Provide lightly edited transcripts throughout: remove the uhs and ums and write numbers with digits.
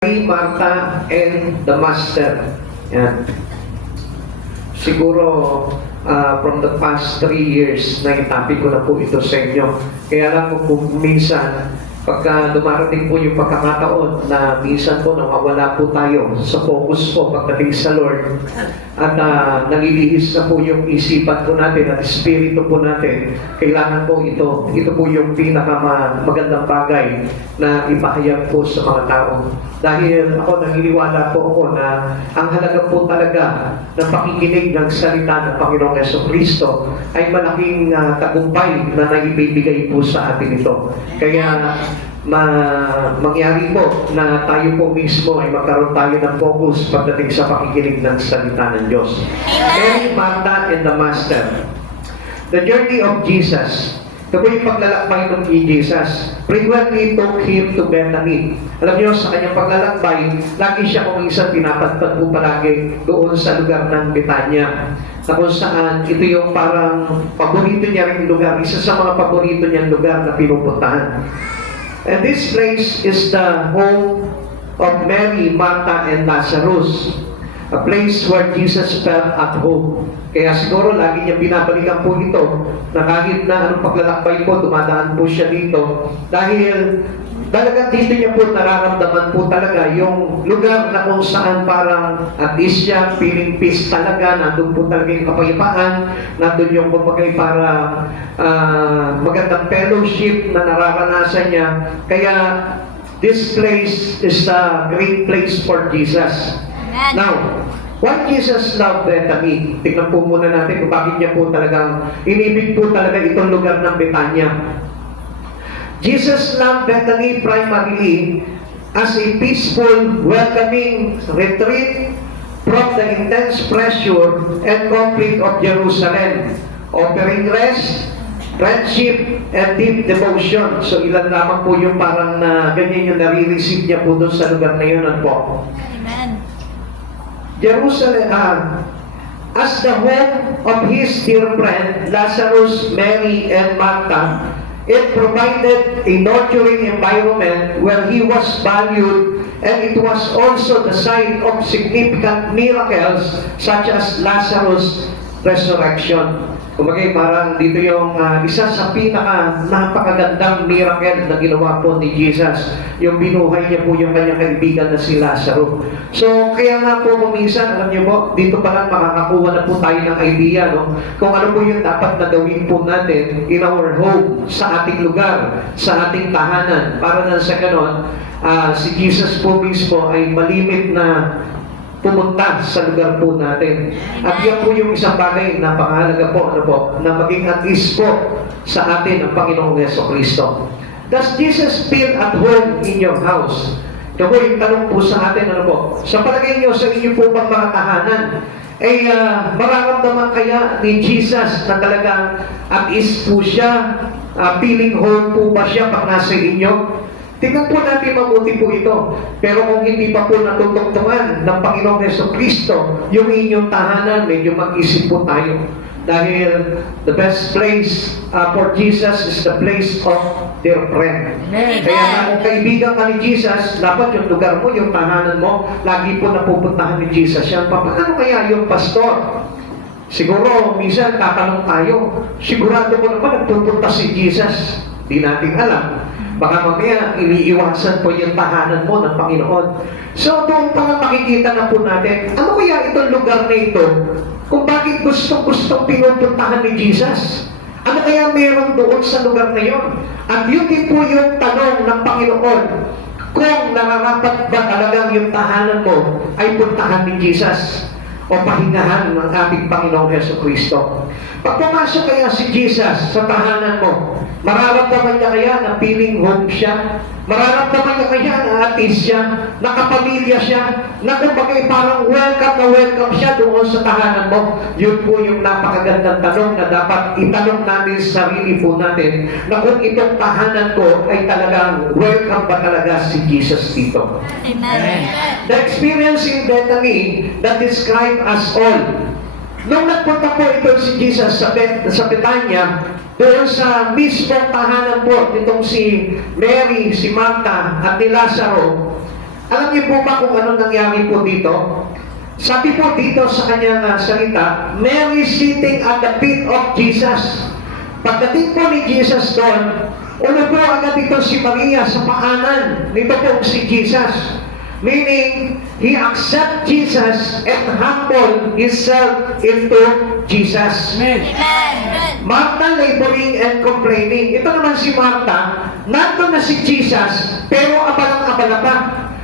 Martha and the Master. Yan. Siguro from the past 3 years na itabi ko na po ito sa inyo. Kaya lang po minsan, pagka dumarating po yung pagkakataon na minsan po nawawala po tayo sa focus po pagdating sa Lord at nalilihis na po yung isipan po natin at espiritu po natin, kailangan po ito po yung pinakamagandang bagay na ipahayag po sa mga tao. Dahil ako naniniwala po ako na ang halaga po talaga ng pakikinig ng salita ng Panginoong Jesucristo ay malaking tagumpay na naibibigay po sa atin ito. Kaya mangyari po na tayo po mismo ay magkaroon tayo ng focus pagdating sa pakikinig ng salita ng Diyos. Mary, Martha, and the Master. The journey of Jesus. Ito po yung paglalakbay ng Jesus. Frequently took him to Bethany. Alam niyo, sa kanyang paglalakbay, lagi siya kung isang pinapadpad po palagi doon sa lugar ng Betania. Na kung saan, ito yung parang paborito niya rin lugar. Isa sa mga paborito niyang lugar na pinupuntahan. And this place is the home of Mary, Martha, and Lazarus. A place where Jesus felt at home. Kaya siguro lagi niya binabalikan po ito na kahit na anong paglalakbay po, dumadaan po siya dito. Dahil talagang dito niya po nararamdaman po talaga yung lugar na kung saan parang at least siya feeling peace talaga. Nandun po talaga yung kapayapaan. Nandun yung kumagay para magandang fellowship na nararanasan niya. Kaya this place is a great place for Jesus. Amen. Now, why Jesus loved Bethany? Tingnan po muna natin kung bakit niya po talagang inibig po talaga itong lugar ng Betania. Jesus loved Bethany primarily as a peaceful, welcoming retreat from the intense pressure and conflict of Jerusalem, offering rest, friendship, and deep devotion. So ilan lamang po yung parang ganyan yung nare-receive niya po doon sa lugar na yun po. Amen. Jerusalem, as the home of his dear friend Lazarus, Mary, and Martha, it provided a nurturing environment where he was valued, and it was also the site of significant miracles such as Lazarus' resurrection. Kumbaga parang dito yung isa sa napakagandang miracle na ginawa po ni Jesus. Yung binuhay niya po yung kanyang kaibigan na si Lazaro. So kaya nga po kuminsan, alam niyo po, dito pa lang makakakuha na po tayo ng idea, no? Kung ano po yung dapat na gawin po natin in our home, sa ating lugar, sa ating tahanan. Para na sa ganon, si Jesus po mismo ay malimit na pumunta sa lugar po natin. At yan po yung isang bagay na pangalaga po, na maging at least po sa atin ang Panginoong Jesucristo. Does Jesus feel at home in your house? Ito po yung tanong po sa atin, sa palagay niyo, sa inyo po bang mga tahanan, ay mararamdaman kaya ni Jesus na talagang at least po siya, feeling home po ba siya pag nasa inyo? Tingnan po natin mabuti po ito. Pero kung hindi pa po natutungtungan ng Panginoong Jesucristo yung inyong tahanan, medyo mag-isip po tayo. Dahil the best place for Jesus is the place of their friend. Amen. Kaya na kung kaibigan ka ni Jesus, dapat yung lugar mo, yung tahanan mo, lagi po napupuntahan ni Jesus yan. Paano kaya yung pastor? Siguro, minsan tatanong tayo, sigurado ko naman nagpupunta si Jesus. Di natin alam. Baka mamaya iniiwasan po yung tahanan mo ng Panginoon. So doon pa makikita na po natin, ano kaya itong lugar na ito kung bakit gustong-gustong pinupuntahan ni Jesus? Ano kaya meron doon sa lugar na yon? At yun din po yung tanong ng Panginoon, kung nararapat ba talagang yung tahanan mo ay puntahan ni Jesus o pahingahan ng ating Panginoong Jesucristo. Pag pumasok kaya si Jesus sa tahanan mo, mararamdaman niya kaya na feeling home siya? Mararamdaman niya kaya na atis siya, nakapamilya siya, na kumbaga parang welcome siya doon sa tahanan mo? Yun po yung napakagandang tanong na dapat itanong namin sa sarili po natin, na kung itong tahanan ko ay talagang welcome ba talaga si Jesus dito? Amen. The experience in Bethany that describe us all. Nung nagpunta po ito si Jesus sa Betania, doon sa mismong tahanan po nitong si Mary, si Martha at ni Lazaro, Alam niyo po ba kung ano nangyari po dito? Sabi po dito sa kanyang salita, Mary sitting at the feet of Jesus. Pagdating po ni Jesus doon, po agad dito si Maria sa paanan nito po si Jesus. Meaning, he accept Jesus and humble himself into Jesus. Amen. Martha laboring and complaining. Ito naman si Martha, nandun na si Jesus, pero abalang-abala pa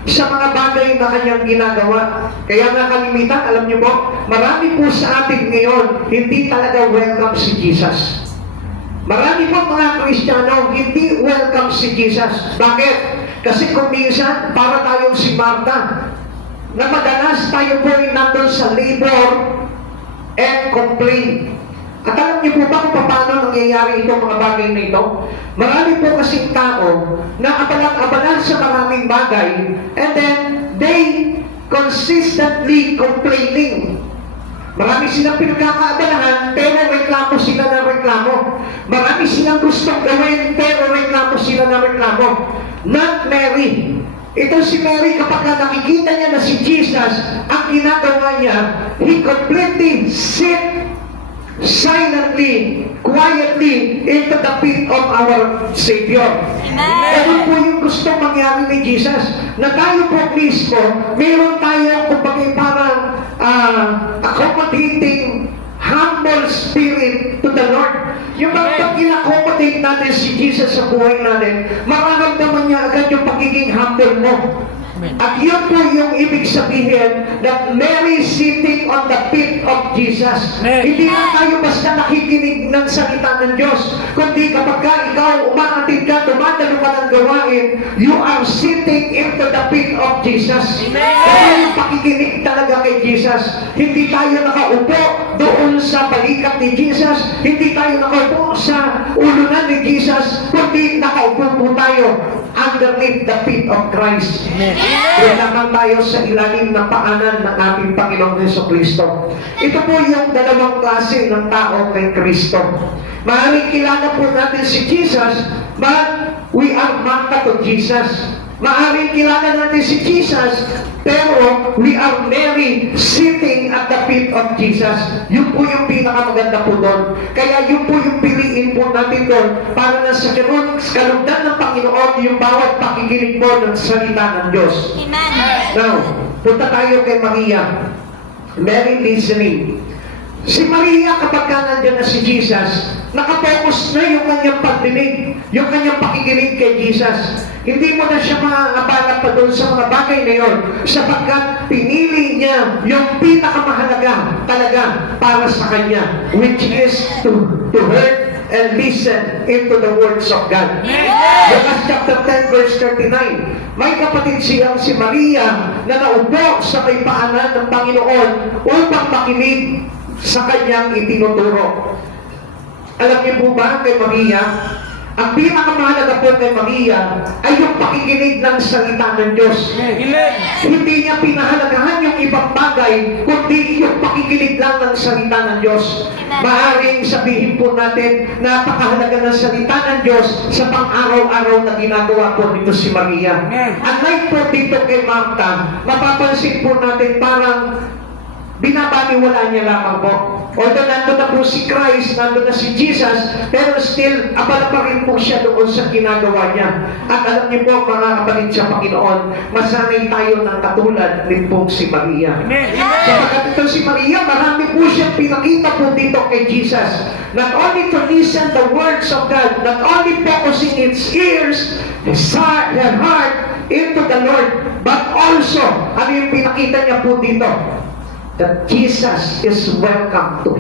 sa mga bagay na kanyang ginagawa. Kaya nga kalimitan, alam niyo po, marami po sa atin ngayon, hindi talaga welcome si Jesus. Marami po mga Kristiyano, hindi welcome si Jesus. Bakit? Kasi kung minsan, para tayong si Martha, na madalas tayo po ay nandun sa labor and complain. At alam niyo po ba kung paano nangyayari itong mga bagay na ito? Marami po kasing tao na abalang-abala sa maraming bagay and then they consistently complaining. Marami silang pinagkakaabalahan pero reklamo sila ng reklamo. Marami silang gustong gawin pero reklamo sila ng reklamo. Not Mary. Ito si Mary, kapag nakikita niya na si Jesus, ang ginagawa niya, he completely sit silently, quietly into the feet of our Savior. Ito po yung gusto mangyari ni Jesus, na tayo po mismo, meron tayo kumbaga parang accommodating, humble spirit to the Lord. Yung pag in-accommodate natin si Jesus sa buhay natin, mararamdaman niya agad yung pagiging humble mo. At yun po yung ibig sabihin that Mary sitting on the feet of Jesus. Hindi na tayo basta nakikinig ng salita ng Diyos, kundi kapag ikaw umaatid ka, dumadalo ka ng gawain, you are sitting into the feet of Jesus. Kaya yung pakikinig talaga kay Jesus, hindi tayo nakaupo doon sa balikat ni Jesus, hindi tayo nakaupo sa ulunan ni Jesus, kundi nakaupo po tayo underneath the feet of Christ. Kaya naman tayo sa ilalim ng paanan ng ating Panginoong Jesucristo. Ito po yung dalawang klase ng tao kay Kristo. Maaaring kilala po natin si Jesus, but we are Martha to Jesus. Maaaring kilala natin si Jesus, pero we are Mary sitting at the feet of Jesus. Yun po yung pinakamaganda po doon. Kaya yun po yung piliin po natin doon para na sa kalugdan ng Panginoon yung bawat pakikinig mo ng salita ng Diyos. Now, punta tayo kay Maria. Mary listening. Si Maria, kapag ka nandiyan na si Jesus, nakapokus na yung kanyang pagdinig, yung kanyang pakikinig kay Jesus. Hindi mo na siya maaabala pa doon sa mga bagay na yun, sapagkat pinili niya yung pinakamahalaga talaga para sa kanya, which is to hear and listen into the words of God. Lucas chapter 10 verse 39. May kapatid siyang si Maria na naupo sa may paanan ng Panginoon upang makinig sa kanyang itinuturo. Alam niyo po ba kay Maria, ang pinakamahalaga po kay Maria ay yung pakikinig ng salita ng Diyos. Hindi niya pinahalagahan yung ibang bagay, kundi yung pakikinig lang ng salita ng Diyos. Maaaring sabihin po natin, napakahalaga ng salita ng Diyos sa pang-araw-araw na ginagawa po dito si Maria. Unlike po dito kay Martha, mapapansin po natin parang binabaliwala niya lamang po. Although nandun na po si Christ, nandun na si Jesus, pero still, abala pa rin po siya doon sa ginagawa niya. At alam niyo po, mga kapatid sa Panginoon, masanay tayo ng katulad din po si Maria. Sapagkat ito si Maria, marami po siyang pinakita po dito kay Jesus. Not only to listen the words of God, not only focusing its ears, her heart into the Lord, but also, ano yung pinakita niya po dito? That Jesus is welcome to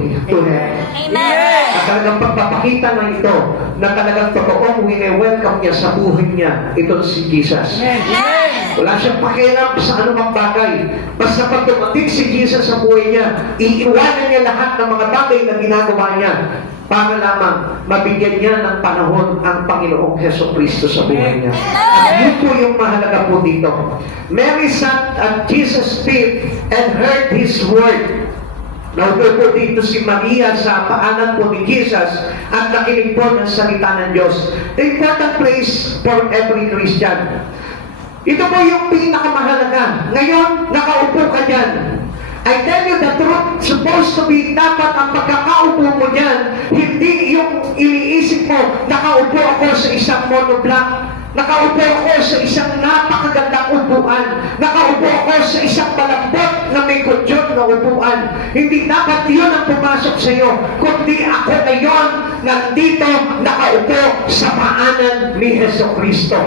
her. At talagang pagpapakita na ito, na talagang totoong wini-welcome niya sa buhay niya, ito si Jesus. Wala siyang pakialam sa anumang bagay. Basta pag dumating si Jesus sa buhay niya, iiwanan niya lahat ng mga bagay na ginagawa niya para lamang mabigyan niya ng panahon ang Panginoong Jesucristo sa buhay niya. At yun po yung mahalaga po dito. Mary sat at Jesus' feet and heard His word. Naupo po dito si Maria sa paanan po ni Jesus at nakinig po ng salita ng Diyos. The important place for every Christian. Ito po yung pinakamahalaga. Ngayon, nakaupo ka dyan. I tell you the truth, supposed to be dapat ang pagkakaupo mo dyan, hindi yung iniisip mo, nakaupo ako sa isang monoblock, nakaupo ako sa isang napakagandang upuan, nakaupo ako sa isang malambot na may kutsyon na upuan. Hindi dapat yun ang pumasok sa iyo, kundi ako ngayon nandito nakaupo sa paanan ni Jesucristo.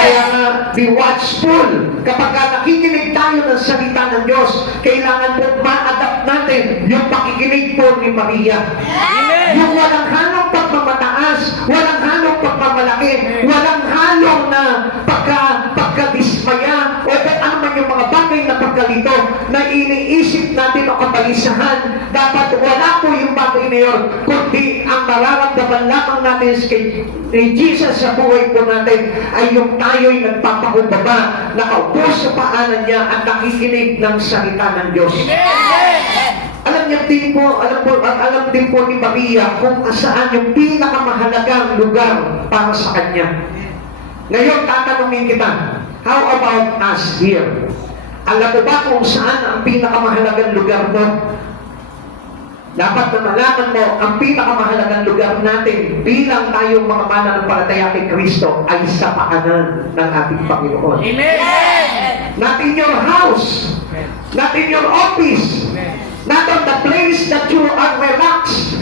Kaya nga, be watchful. Kapag nakikinig tayo ng salita ng Diyos, kailangan po ma-adapt natin yung pakikinig po ni Maria. Yung walang halong pagmamataas, walang halong pagmamalaki, walang halong na pagkadismaya, o ano man yung mga bagay na pagkalito na iniisip natin o kabalisahan. Dapat wala po yung bagay na yun, kundi ang nararamdaman lamang natin kay Jesus sa buhay po natin ay yung tayo'y nagpapakumbaba, nakaupo sa paanan niya at nakikinig ng salita ng Diyos. Alam din po ni Maria kung saan yung pinakamahalagang lugar para sa kanya. Ngayon, tatanungin kita, how about us here? Alam mo ba kung saan ang pinakamahalagang lugar mo? Dapat na malaman mo, ang pinakamahalagang lugar natin bilang tayong mga mananampalataya kay Kristo ay sa paanan ng ating Panginoon. Amen. Not in your house, not in your office, not on the place that you are relaxed,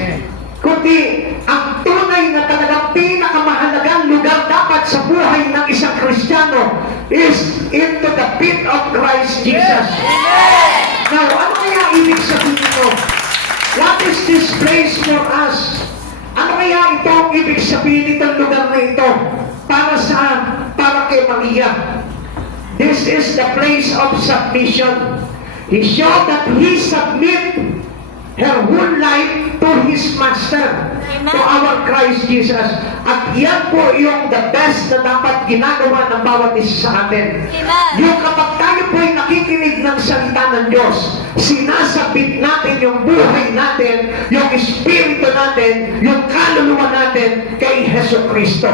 kundi ang tunay na talagang pinakamahalagang lugar dapat sa buhay ng isang Kristiyano is into the feet of Christ Jesus. Now, ano kaya ibig sabihin ito? What is this place for us? Ano kaya ito ang ibig sabihin itong lugar na ito para kay Maria? This is the place of submission. He showed that he submit her whole life to his master, to our Christ Jesus. At yan po yung the best na dapat ginagawa ng bawat isa sa atin. Yung kapag tayo po ay nakikinig ng salita ng Diyos, sinasabit natin yung buhay natin, yung espiritu natin, yung kaluluwa natin kay Jesucristo.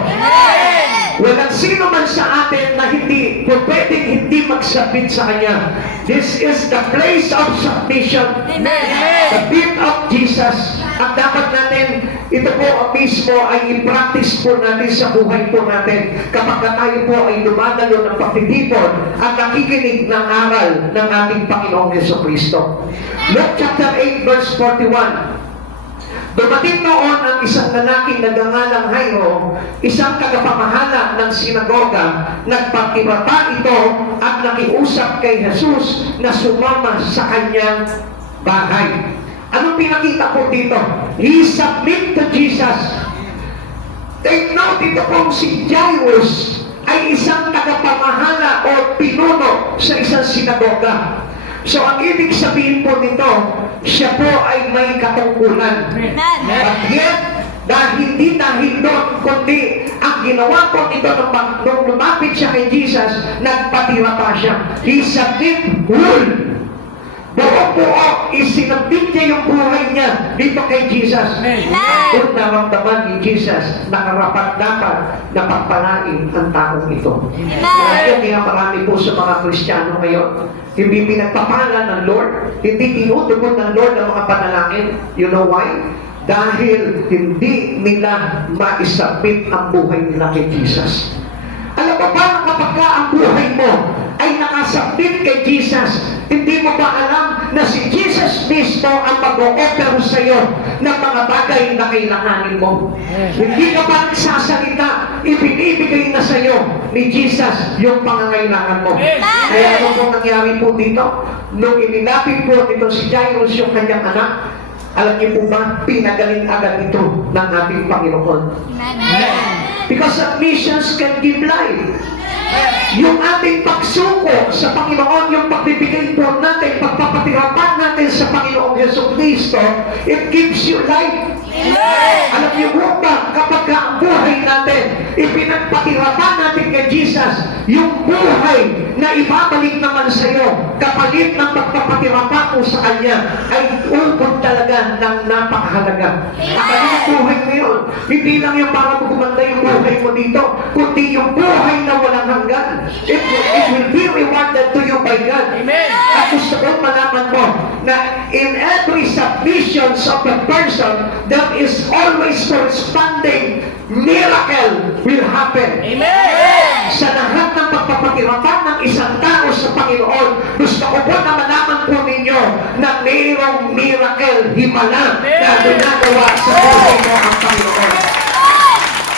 Walang sino man sa atin na pwedeng hindi magsabit sa Kanya. This is the place of submission. The feet of Jesus. At dapat natin, ito po mismo ay i-practice po natin sa buhay po natin kapag tayo po ay dumadalo ng pagtitipon at nakikinig ng aral ng ating Panginoong Jesucristo. Luke chapter 8 verse 41. Dumating noon ang isang lalaking nagngangalang Jairo, isang tagapamahala ng sinagoga. Nagpakibaba ito at nakiusap kay Jesus na sumama sa kanyang bahay. Anong pinakita po dito? He submit to Jesus. Take note, ito pong si Jairus ay isang tagapamahala o pinuno sa isang sinagoga. So, ang ibig sabihin po nito, siya po ay may katungkulan. But yet, hindi dahil doon, kundi ang ginawa po nito nung lumapit siya kay Jesus, nagpatira pa siya. He submit whole. Buo-buo, isinabit niya yung buhay niya dito kay Jesus. Kung naramdaman ni Jesus, nakarapat-dapat na pagpalain ang taong ito. Kaya marami po sa mga Kristiyano ngayon, hindi pinagpapala ng Lord, hindi tinutugon ng Lord ang mga panalangin. You know why? Dahil hindi nila maisabit ang buhay nila kay Jesus. Alam mo ba, kapag ang buhay mo ay nakasabit kay Jesus, hindi mo ba alam na si Jesus mismo ang mag-o-offer sa iyo ng mga bagay na kailanganin mo? Hindi ka ba nagsasalita, ibinibigay na sa iyo ni Jesus yung pangangailangan mo. Kaya ano pong nangyari po dito? Nung inilapit po nito si Jairus yung kanyang anak, alam niyo po ba, pinagaling agad ito ng ating Panginoon. Because submissions can give life. Yung ating pagsuko sa Panginoon, yung pagbibigay po natin, pagpapatirapan natin sa Panginoong Jesucristo, it gives you life. Alam niyo po ba, kapag ang buhay natin, ipinagpatirapan natin kay Jesus, yung buhay na ibabalik naman sa iyo, kapalit ng pagpapatirapan mo sa Kanya, ay upod talaga ng napakahalaga. At ano yung buhay mo yun? Hindi lang yung para magumanda yung buhay mo dito, kundi yung buhay na walang hanggan. It will na in every submissions of the person, there is always corresponding miracle will happen. Amen! Sa lahat ng pagpapakirapan ng isang tao sa Panginoon, gusto ko po na malaman po ninyo na mayroong miracle, himala na ginagawa sa buhay mo ang Panginoon.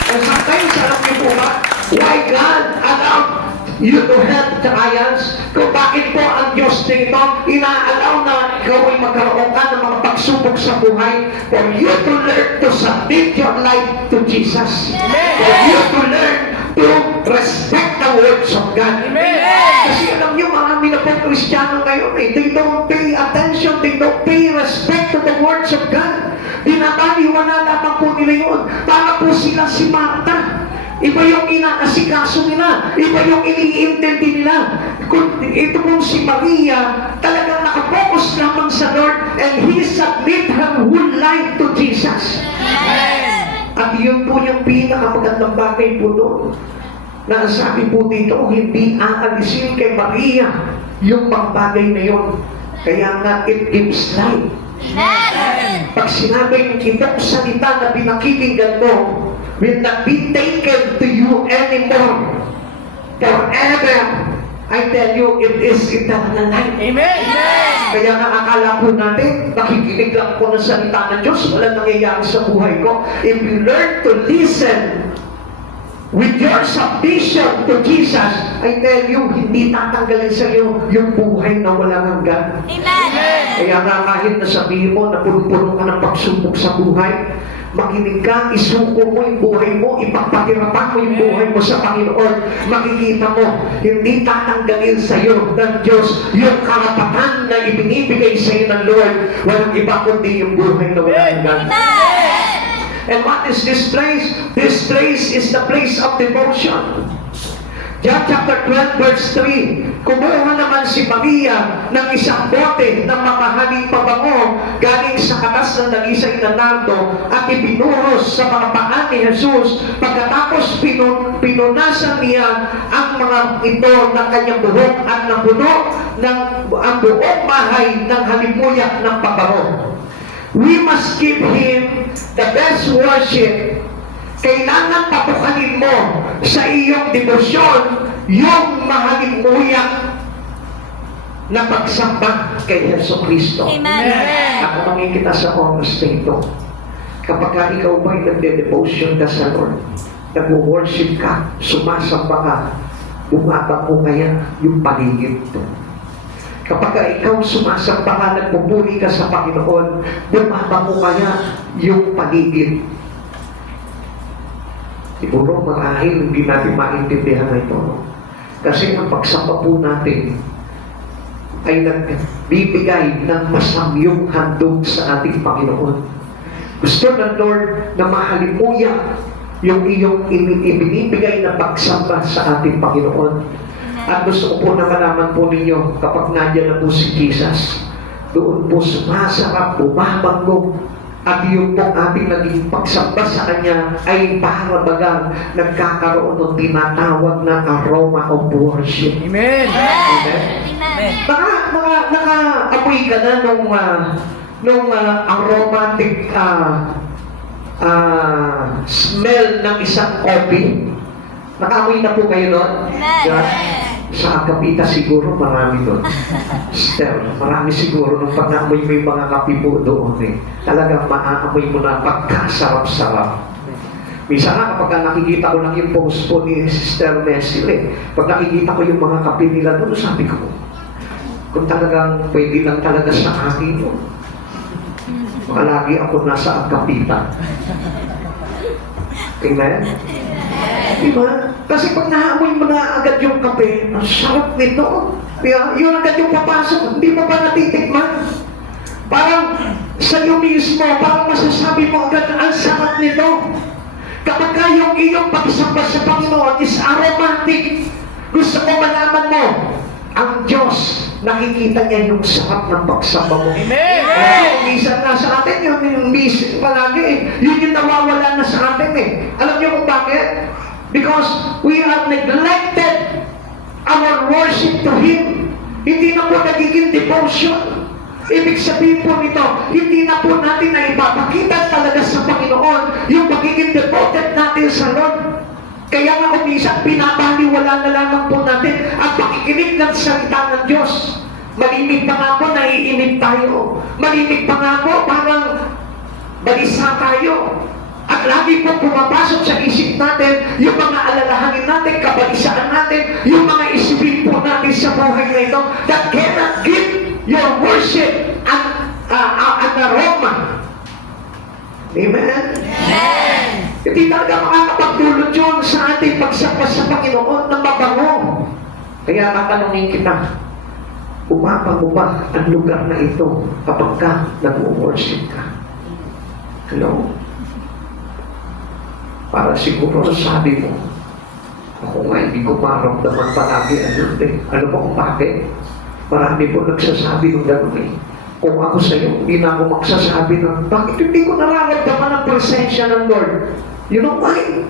And sometimes, alam niyo po ba, why God allowed you to have trials? Kung bakit po ang Diyos nito inaalaw na ikaw ay magkaroon ka ng mga pagsubok sa buhay for you to learn to submit your life to Jesus. For you to learn to respect the words of God. Kasi alam niyo, marami na po Kristiyano ngayon they don't pay attention, they don't pay respect to the words of God. Binabaliwala lamang po nila yun. Para po sila si Martha. Iba yung inaasikaso nila. Iba yung iniintindi nila. Kung ito pong si Maria, talagang nakapokus lamang sa Lord and He submit her whole life to Jesus. At yun po yung pinakamagandang bagay po doon. Na sabi po dito, hindi aalisin kay Maria yung mga bagay na yun. Kaya nga, it gives life. Pag sinabing itong salita na pinakikinggan mo, will not be taken to you anymore. Forever, I tell you, it is eternal life. Amen! Kaya nga akala po natin, nakikinig lang po ng salita ng Diyos, wala nangyayari sa buhay ko. If you learn to listen with your submission to Jesus, I tell you, hindi tatanggalin sa iyo yung buhay na walang hanggan. Amen. Kaya nga kahit nasabihin mo na punong-puno ka ng pagsubok sa buhay, makinig ka, isuko mo yung buhay mo, ipagpahirapan mo yung buhay mo sa Panginoon, makikita mo, hindi tatanggalin sa iyo ng Diyos yung karapatan na ibinibigay sa iyo ng Lord, walang iba kundi yung buhay na walang hanggan. And what is this place? This place is the place of devotion. John chapter 12 verse 3, kumuha naman si Maria ng isang bote ng mamahaling pabango galing sa katas ng dalisay na nardo at ibinuhos sa mga paa ni Jesus. Pagkatapos pinunasan niya ang mga ito ng kanyang buhok at napuno ng ang buong bahay ng halimuyak ng pabango. We must give Him the best worship. Kailangan papukanin mo sa iyong debosyon yung mahalimuyak na pagsamba kay Yeso Kristo. Amen. Ako mangin kita sa oras na ito. Kapag ikaw ba'y nagde-devotion ka sa Lord, nag-worship ka, sumasamba ka, bumaba mo kaya yung paligid mo. Kapag ikaw sumasamba ka, nagpupuri ka sa Panginoon, bumaba mo kaya yung paligid. Siguro marahil hindi natin maintindihan ito. Kasi ang pagsamba po natin ay nagbibigay ng masamyong handog sa ating Panginoon. Gusto ng Lord na mahalimuyak yung iyong ibinibigay na pagsamba sa ating Panginoon. At gusto ko po na malaman po ninyo, kapag nandiyan na po si Jesus, doon po sumasarap, bumabanggong, at yung pong ating naging pagsamba sa Kanya ay para bagang nagkakaroon ng tinatawag na aroma of worship. Amen! Amen? Amen. Naka-amoy ka na nung aromatic smell ng isang coffee? Naka-amoy na po kayo doon? Amen. Sa Agapita siguro marami doon. Stella, marami siguro nung pag naamoy mo yung mga kape po doon talagang maaamoy mo na pagkasarap-sarap. Minsan nga kapag nakikita ko lang yung post po ni Sister Mesile, pag nakikita ko yung mga kape nila doon, sabi ko, kung talagang pwede lang talaga sa akin doon, lagi ako nasa Agapita. Amen? Diba? Kasi pag naamoy mo na agad yung kape, ang sarap nito. Yun agad yung papasok, hindi mo pa natitikman. Parang sa iyo mismo, parang masasabi mo agad, ang sarap nito. Kapag yung iyong pagsamba sa Panginoon is aromatic, gusto mo malaman mo, ang Diyos, nakikita niya yung sarap ng pagsamba mo. Amen! Minsan na sa atin, yung miss palagi yun yung nawawala na sa atin Alam niyo kung bakit? Because we have neglected our worship to Him. Hindi na po nagiging devotion. Ibig sabihin po nito, hindi na po natin na ipapakita talaga sa Panginoon yung pagiging devoted natin sa Lord. Kaya nga umisak, pinapaliwala na lamang po natin ang pakikinig ng salita ng Diyos. Malimig pa nga po, naiinip tayo. Malimig pa nga po, parang balisa tayo. At lagi po pumapasok sa isip natin yung mga alalahanin natin, kabalisaan natin, yung mga isipin po natin sa buhay na ito that cannot give your worship an aroma. Amen? Amen. Hindi talaga makakapagdulot yun sa ating pagsapa sa Panginoon na mabango. Kaya tatanungin kita, umabango ba ang lugar na ito kapag ka nag-worship ka? Hello? Para siguro sabi mo, ako nga hindi ko maramdaman palagi ano eh. Ano ba kung bakit? Marami po nagsasabi ng gano'n eh. Kung ako sa iyo, hindi na ako magsasabi ng, bakit hindi ko nararamdaman ang presensya ng Lord? You know why?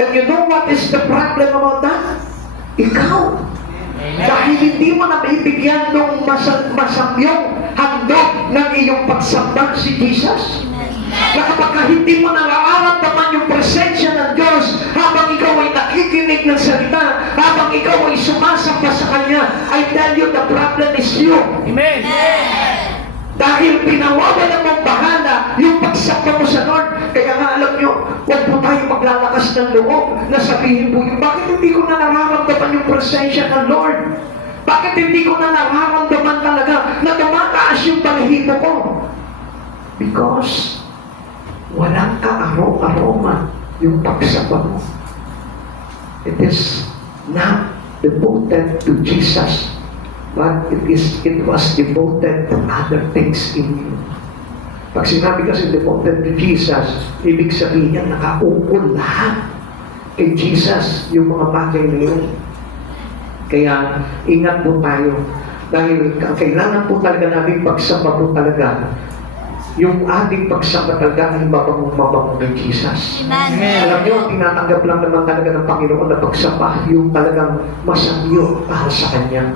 And you know what is the problem about that? Ikaw. Amen. Dahil hindi mo na maibigyan ng masamyong handog ng iyong pagsamba si Jesus. Na kapag hindi mo nararamdaman yung presensya ng Diyos habang ikaw ay nakikinig ng salita, habang ikaw ay sumasamba sa Kanya, I tell you, the problem is you. Amen. Dahil pinawawalan mong bahala yung pagsamba mo sa Lord. Kaya nga alam nyo, huwag po tayo maglalakas ng loob na sabihin po yung, bakit hindi ko na nararamdaman yung presensya ng Lord? Bakit hindi ko na nararamdaman talaga na tumataas yung balahibo ko? Because walang ka-aroma yung pagsamba mo. It is not devoted to Jesus, but it was devoted to other things in you. Pag sinabi kasi devoted to Jesus, ibig sabihin niya nakaukol lahat kay Jesus yung mga bagay na yun. Kaya ingat po tayo dahil kailangan po talaga namin pagsamba po talaga yung ating pagsamba talaga ay mabangong ng Jesus. Amen. Alam niyo, tinatanggap lang naman talaga ng Panginoon na pagsamba yung talagang masamyo para sa Kanya.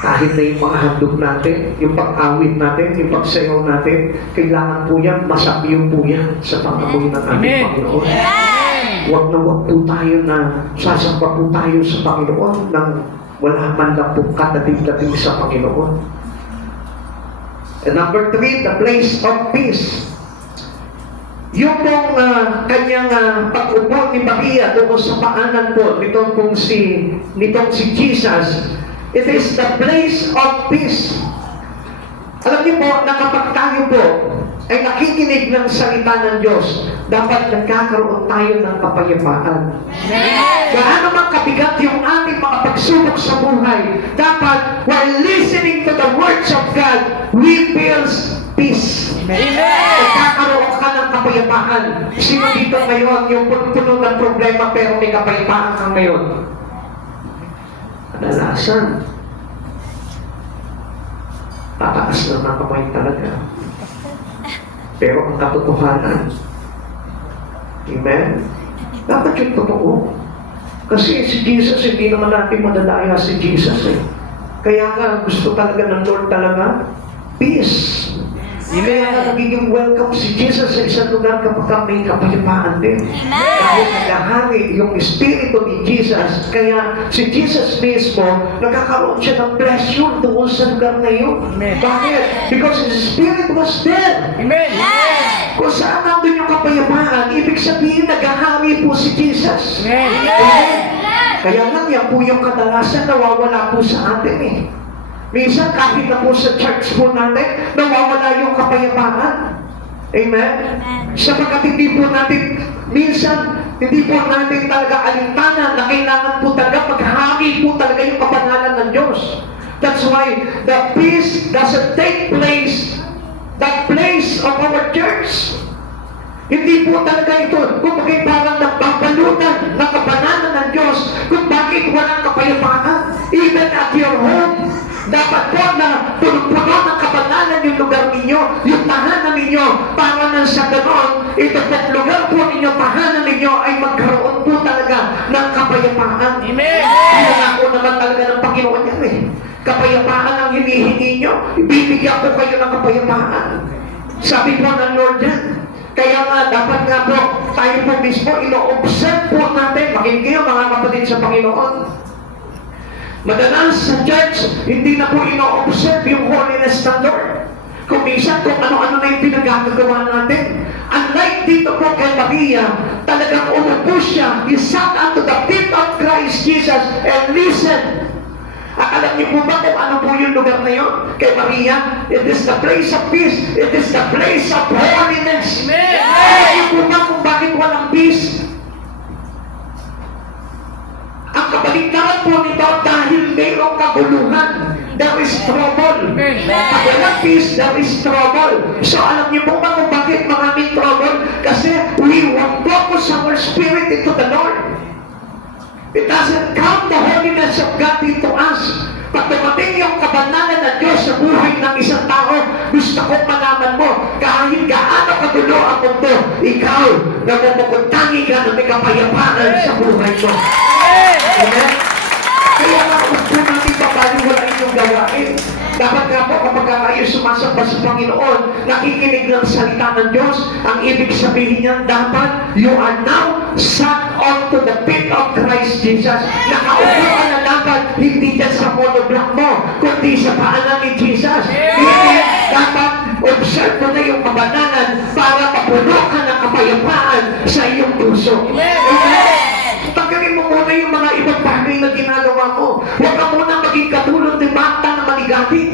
Kahit na yung mga handog natin, yung pag-awit natin, yung pagsayaw natin, kailangan po yan, masamyo po yan sa pangamoy ng ating Amen. Panginoon. Amen. Huwag na huwag po tayo na sasamba po tayo sa Panginoon nang wala man lang po katating-tating sa Panginoon. And number 3, the place of peace. Yung pong kanyang pag-upo ni Maria doon sa paanan po nitong si Jesus, it is the place of peace. Alam niyo po na kapag tayo po ay nakikinig ng salita ng Diyos, dapat nagkakaroon tayo ng kapayapaan. Gaano man kabigat yung ating mga pagsubok sa buhay, dapat while listening to the words of God, we feel peace. Nagkakaroon ka ng kapayapaan. Sino dito ngayon yung puno ng problema pero may kapayapaan ka ngayon? Kadalasan, tataas lang ang kamay talaga. Pero ang katotohanan, amen? Dapat yung totoo. Kasi si Jesus, hindi naman natin madadaya si Jesus eh. Kaya nga, gusto talaga ng Lord talaga, peace. Kaya nga nagiging welcome si Jesus sa isang lugar kapag may kapayapaan din. Dahil nagahari yung Espiritu ni Jesus. Kaya si Jesus mismo, nagkakaroon siya ng pleasure doon sa lugar na yun. Bakit? Because His Spirit was there. Amen. Kung saan nandun yung kapayapaan, ibig sabihin nagahari po si Jesus. Amen. Kaya nga yan po yung kadalasan nawawala po sa atin eh. Minsan kahit na po sa church po natin, nawawala yung kapayapaan. Amen? Sapagkat hindi po natin, minsan, hindi po natin talaga alintanan na kailangan po talaga maghari po talaga yung kapanalan ng Diyos. That's why the peace doesn't take place, the place of our church. Hindi po talaga ito, kung bakit parang nagpapalunan ng kapanalan ng Diyos, kung bakit walang kapayapaan. Even at your home, dapat po na punong-puno ng kapanalan yung lugar ninyo, yung tahanan ninyo para nang sa ganon, ito pong lugar po ninyo, tahanan ninyo ay magkaroon po talaga ng kapayapaan. Amen. Pinangako naman talaga ng Panginoon yan eh. Kapayapaan ang hinihingi nyo, ibibigyan ko kayo ng kapayapaan. Sabi po ng Lord yan. Kaya nga, dapat nga po, tayo po mismo, ino-observe po natin, makinig kayo mga kapatid sa Panginoon. Madalas sa church, hindi na po ino-observe yung holiness ng Lord. Kung minsan, kung ano-ano na yung pinagagawa natin. Unlike dito po kay Maria, talagang umupo siya, he sat unto the feet of Christ Jesus and listened. At alam niyo po ba kung ano po yung lugar na yun? Kay Maria, it is the place of peace. It is the place of holiness. Amen. Alam niyo po ba kung bakit walang peace? Ang kabaligtaran po nito dahil mayroong kaguluhan. There is trouble. Pag walang peace, there is trouble. So alam niyo po ba kung bakit maraming trouble? Kasi we won't focus our spirit into the Lord. It doesn't count the holiness of God into us. Pag dumating yung kabanalan ng Diyos sa buhay ng isang tao, gusto kong malaman mo, kahit gaano kagulo ang mundo, ikaw, namumukuntangi ka na may kapayapaan sa buhay mo. Amen? Kaya nga, gusto natin babaliwala inyong gawain. Dapat nga po, kapag kayo sumasamba sa Panginoon, nakikinig ng salita ng Diyos, ang ibig sabihin niyan, dapat you are now sat onto the feet of Christ Jesus. Nakaupo ka na dapat, hindi dyan sa monoblock mo, kundi sa paanan ni Jesus. Hindi, dapat observe mo na yung kabananan para mapuno ka ng kapayapaan sa iyong puso. Amen? Tanggalin mo muna yung mga ibang bagay na ginagawa mo. Huwag ka muna maging katulad ni Marta na maligati.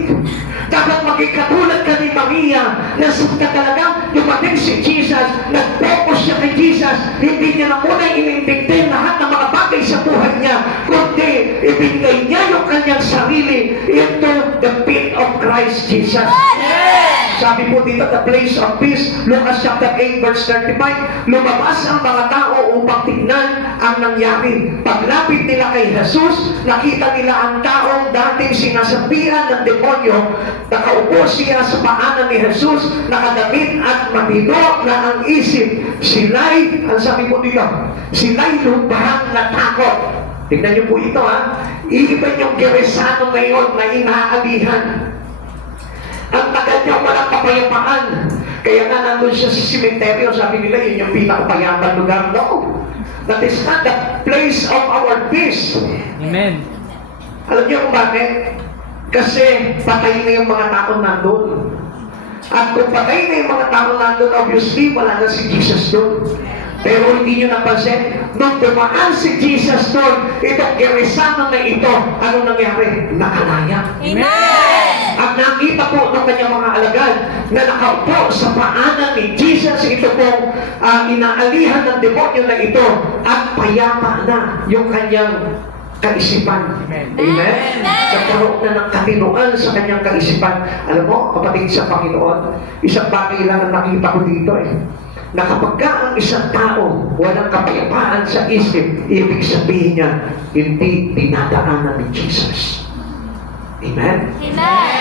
Dapat maging katulad ka ni Maria na sumta talagang dumating si Jesus, nag-focus siya kay Jesus, hindi niya na muna inintindi lahat ng mga bagay sa buhay niya, kundi ibigay niya yung kanyang sarili into the feet of Christ Jesus. Sabi po dito, the place of peace, Lucas chapter 8 verse 35, lumabas ang mga tao upang tignan ang nangyari. Paglapit nila kay Jesus, nakita nila ang taong dating sinasabihan ng demonyo, nakaupo siya sa paanan ni Jesus, nakadamit at matino na ang isip. Sila'y, ang sabi po dito, sila'y lubhang natakot. Tignan niyo po ito ha, iiba yung Geresano ngayon na inaalihan. Ang tagal niya walang kapayapaan. Kaya nga nandun siya sa simenteryo, sabi nila yun yung pinakapayapang lugar. No, that is not the place of our peace. Amen. Alam niyo kung bakit? Kasi patay na yung mga tao nandun. At kung patay na yung mga tao nandun, obviously wala na si Jesus doon. Pero hindi nyo napansin, nung dumaan si Jesus doon, itong Geresano na ito, ano nangyari? Nakalaya. Amen. At nakita po ng kanyang mga alagad na nakaupo sa paanan ni Jesus, ito pong inaalihan ng demonyo na ito, at payapa na yung kanyang kaisipan. Amen. Amen? Nagkaroon na ng katinuan sa kanyang kaisipan. Alam mo, kapatid sa Panginoon, isang bagay lang ang nakita ko dito na kapag ang isang tao walang kapayapaan sa isip, ibig sabihin niya, hindi dinadaanan ni Jesus. Amen? Amen.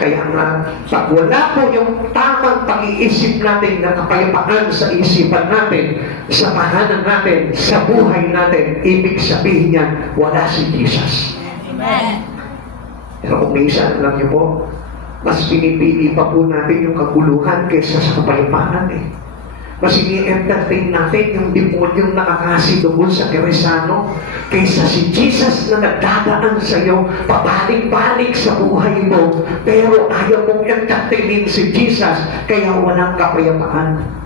Kaya nga, pag wala po yung tamang pag-iisip natin na kapayapaan sa isipan natin, sa tahanan natin, sa buhay natin, ibig sabihin niya, wala si Jesus. Amen. Pero kung minsan, alam niyo po, mas pinipili pa po natin yung kaguluhan kaysa sa kapayapaan Mas ini-entertain natin yung demonyong nakakasi doon sa Geresano kaysa si Jesus na nagdadaan sa iyo, pabalik-balik sa buhay mo, pero ayaw mong entertainin si Jesus, kaya walang kapayapaan.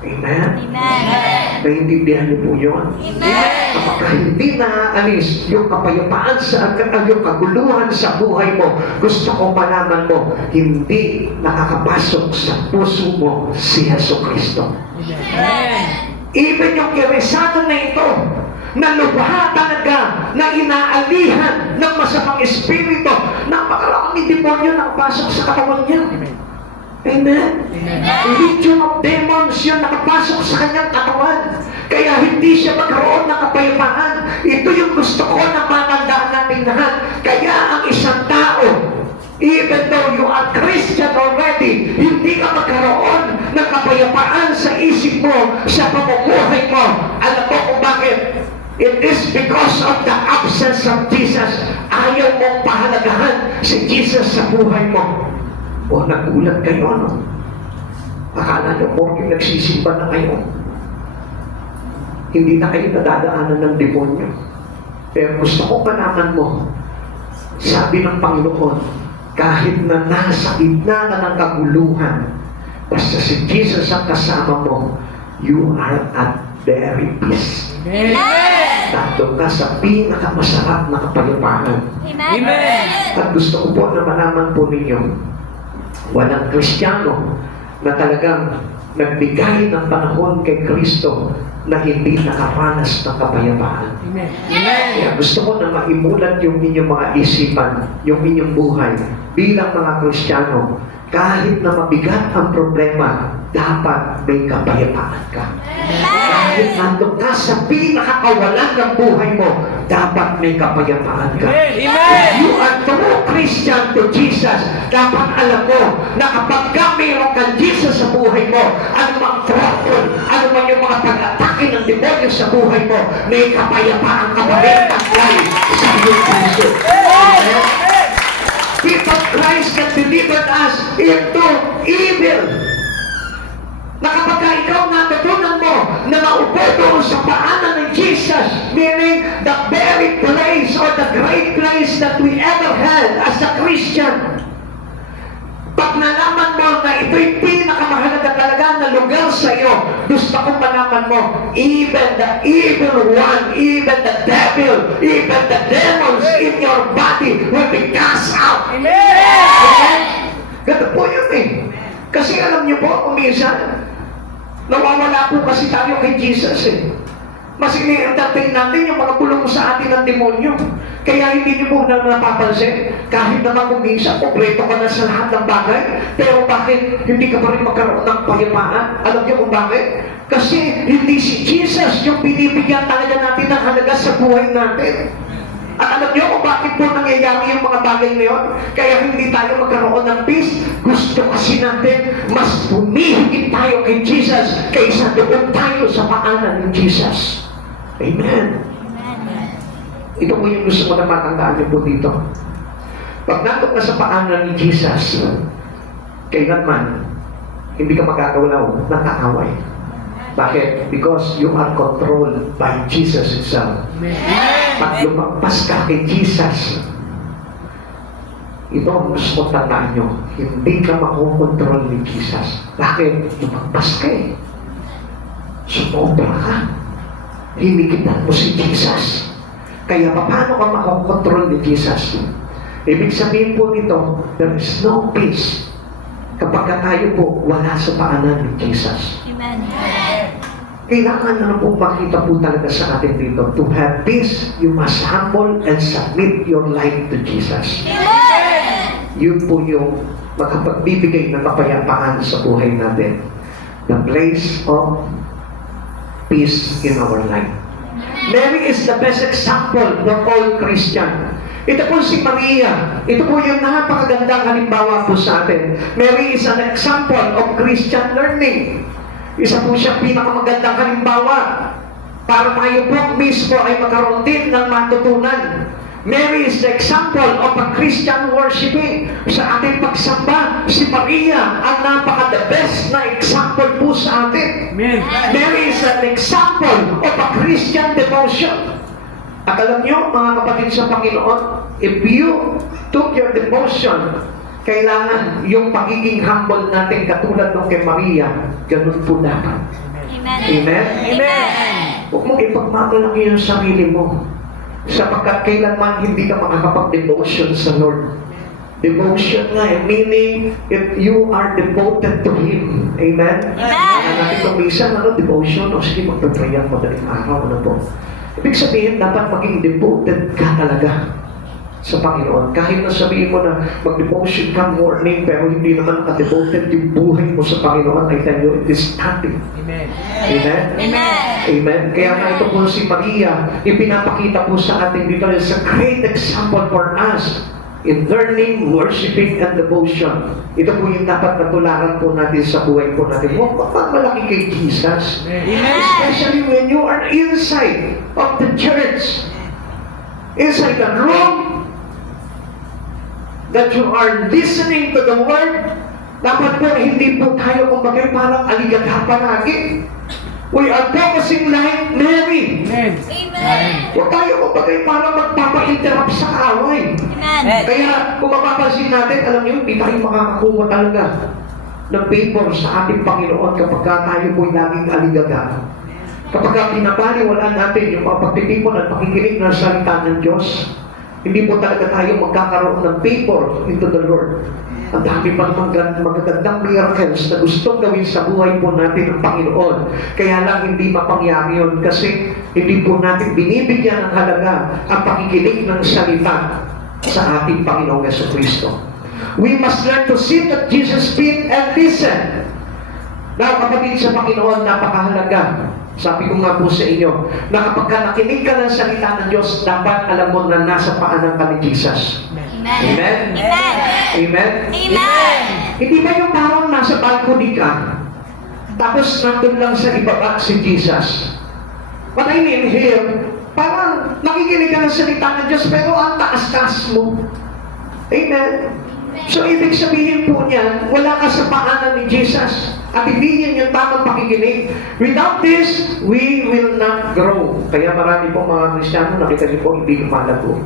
Amen? Amen. Naiintindihan niyo po yun? Amen. Kapag hindi naaalis yung kapayapaan sa yung kaguluhan sa buhay mo, gusto ko malaman mo, hindi nakakapasok sa puso mo si Jesucristo. Amen. Even yung Geresano na ito, na lubha talaga, na inaalihan ng masamang espiritu, napakaraming demonyo nakapasok sa katawan niya. Amen? Legion of demons yung nakapasok sa kanyang katawan. Kaya hindi siya magkaroon ng kapayapaan. Ito yung gusto ko na matandaan natin lahat. Kaya ang isang tao, even though you are Christian already, hindi ka magkaroon kapayapaan sa isip mo, sa pamumuhay mo. Alam mo kung bakit? It is because of the absence of Jesus. Ayaw mong pahalagahan si Jesus sa buhay mo. O nagulat kayo, no? Akala nyo, porque nagsisimba na kayo, hindi na kayo nadadaanan ng demonyo. Pero gusto ko malaman mo, sabi ng Panginoon, kahit na nasa gitna ka ng kaguluhan, basta si Jesus ang kasama mo, you are at very peace. Amen. Nandun ka sa pinakamasarap na kapayapaan. Amen. At gusto ko po na malaman po ninyo, walang Kristiyano na talagang nagbigay ng panahon kay Kristo na hindi nakaranas ng kapayapaan. Amen. Kaya gusto ko na maimulat yung inyong mga isipan, yung inyong buhay bilang mga Kristiyano. Kahit na mabigat ang problema, dapat may kapayapaan ka. Kahit nandun ka sa pinakakawalan ng buhay mo, dapat may kapayapaan ka. Amen. If you are true Christian to Jesus, dapat alam mo na kapag ka mayroon kang Jesus sa buhay mo, anumang trouble, anumang yung mga pag-atake ng demonyo sa buhay mo, may kapayapaan ka pa rin taglay sa iyong puso. Amen? Because Christ can deliver us into evil. Na kapag ikaw natutunan mo na maupo doon sa paanan ng Jesus, meaning the very place or the great place that we ever had as a Christian, pag nalaman mo na ito'y pinakamahalaga talaga na lugar sa iyo, gusto kong malaman mo, even the evil one, even the devil, even the demons in your body will be cast out. Amen. Ganito po yun eh. Kasi alam niyo po, kung minsan, nawawala po kasi tayo kay Jesus eh. Mas ini-entertain natin yung mga bulong sa atin ng demonyo. Kaya hindi niyo po na napapansin, kahit naman kung minsan, kompleto ka na sa lahat ng bagay, pero bakit hindi ka pa rin magkaroon ng payapaan? Alam niyo kung bakit? Kasi hindi si Jesus yung binibigyan talaga natin ng halaga sa buhay natin. At alam niyo kung bakit po nangyayari yung mga bagay na yun? Kaya hindi tayo magkaroon ng peace. Gusto kasi natin, mas humihigit tayo kay Jesus kaysa doon tayo sa paanan ng Jesus. Amen. Ito po yung gusto ko na matandaan niyo po dito. Pag nandun ka sa paanan ni Jesus, kailanman, hindi ka magkakawalaw ng kaaway. Bakit? Because you are controlled by Jesus himself. Pag lumagpas ka kay Jesus, ito ang gusto ko tandaan nyo, hindi ka makokontrol ni Jesus. Bakit? Lumagpas ka eh. Sumobra ka. Hinigitan mo si Jesus. Kaya paano ka makokontrol ni Jesus? Ibig sabihin po nito, there is no peace kapag tayo po wala sa paanan ni Jesus. Amen. Kailangan na po makita po talaga sa atin dito. To have peace, you must humble and submit your life to Jesus. Yun po yung makapagbibigay ng kapayapaan sa buhay natin. The place of peace in our life. Mary is the best example of all Christian. Ito po si Maria. Ito po yung napakagandang halimbawa po sa atin. Mary is an example of Christian learning. Isa po siya pinakamagandang halimbawa para tayo po mismo ay magkaroon din ng matutunan. Mary is the example of a Christian worshiping. Sa ating pagsamba, si Maria ang napaka-the best na example po sa atin. Amen. Mary is an example of a Christian devotion. At alam nyo, mga kapatid sa Panginoon, if you took your devotion, kailangan yung pagiging humble natin katulad ng kay Maria, ganun po dapat. Amen. Amen? Amen. Huwag mong ipagmamalaki yung sarili mo sapagkat kailanman hindi ka makakapag-devotion sa Lord. Devotion nga eh, meaning if you are devoted to Him. Amen? Ano natin kung minsan, devotion, o sige, magpaprayan madaling araw, ano po. Ibig sabihin, dapat maging devoted ka talaga sa Panginoon. Kahit na sabihin mo na mag-devotion ka morning, pero hindi naman ka-devoted yung buhay mo sa Panginoon, I tell you, it is nothing. Amen. Amen? Amen. Amen. Kaya nga ito po si Maria, ipinapakita po sa atin dito is a great example for us in learning, worshiping, and devotion. Ito po yung dapat natularan po natin sa buhay po natin. Huwag magpamalaki kay Jesus. Especially when you are inside of the church, inside the room, that you are listening to the Word. Dapat po hindi po tayo kumbaga parang aligadha palagi. We are focusing like Mary. Amen. Amen. Huwag tayo kumbaga parang magpapa-interrupt sa away. Amen. Kaya kung mapapansin natin, alam niyo, hindi tayo makakakuha talaga ng favor sa ating Panginoon kapag tayo po'y laging aligaga. Kapag pinapaliwala natin yung mga pagtitipon at pakikinig ng salita ng Diyos, hindi po talaga tayo magkakaroon ng favor into the Lord. Ang dami pang magagandang miracles na gustong gawin sa buhay po natin ng Panginoon. Kaya lang hindi mapangyari yun kasi hindi po natin binibigyan ng halaga ang pakikinig ng salita sa ating Panginoong Jesucristo. We must learn to sit at Jesus' feet and listen. Now, kapatid sa Panginoon, napakahalaga. Sabi ko nga po sa inyo, na kapag nakinig ka ng salita ng Diyos, dapat alam mo na nasa paanan ka ni Jesus. Amen. Amen? Amen. Amen? Amen. Hindi ba yung parang nasa balcony ka, tapos nandun lang sa ibaba si Jesus? What I mean here, parang nakikinig ka ng salita ng Diyos, pero ang taas-taas mo. Amen? So, ibig sabihin po niyan, wala ka sa paanan ni Jesus. At hindi yan yung tamang pakikinig. Without this, we will not grow. Kaya marami pong mga Kristiyano, nakita niyo po, hindi lumalago.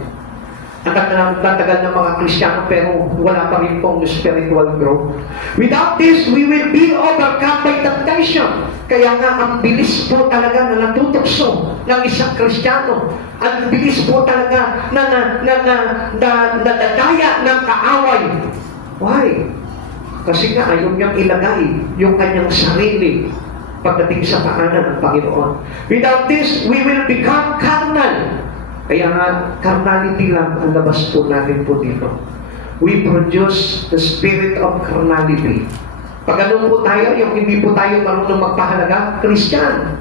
Ang tatagal ng mga Kristiyano, pero wala pa rin pong spiritual growth. Without this, we will be overcome by temptation. Kaya nga, ang bilis po talaga na natutokso ng isang Kristiyano. Ang bilis po talaga na nadadaya ng kaaway. Why? Kasi nga, ayaw niyang ilagay yung kanyang sarili pagdating sa paanan ng Panginoon. Without this, we will become carnal. Kaya nga, carnality lang ang labas po natin po dito. We produce the spirit of carnality. Pag ano po tayo, yung hindi po tayo marunong magpahalaga, Christian.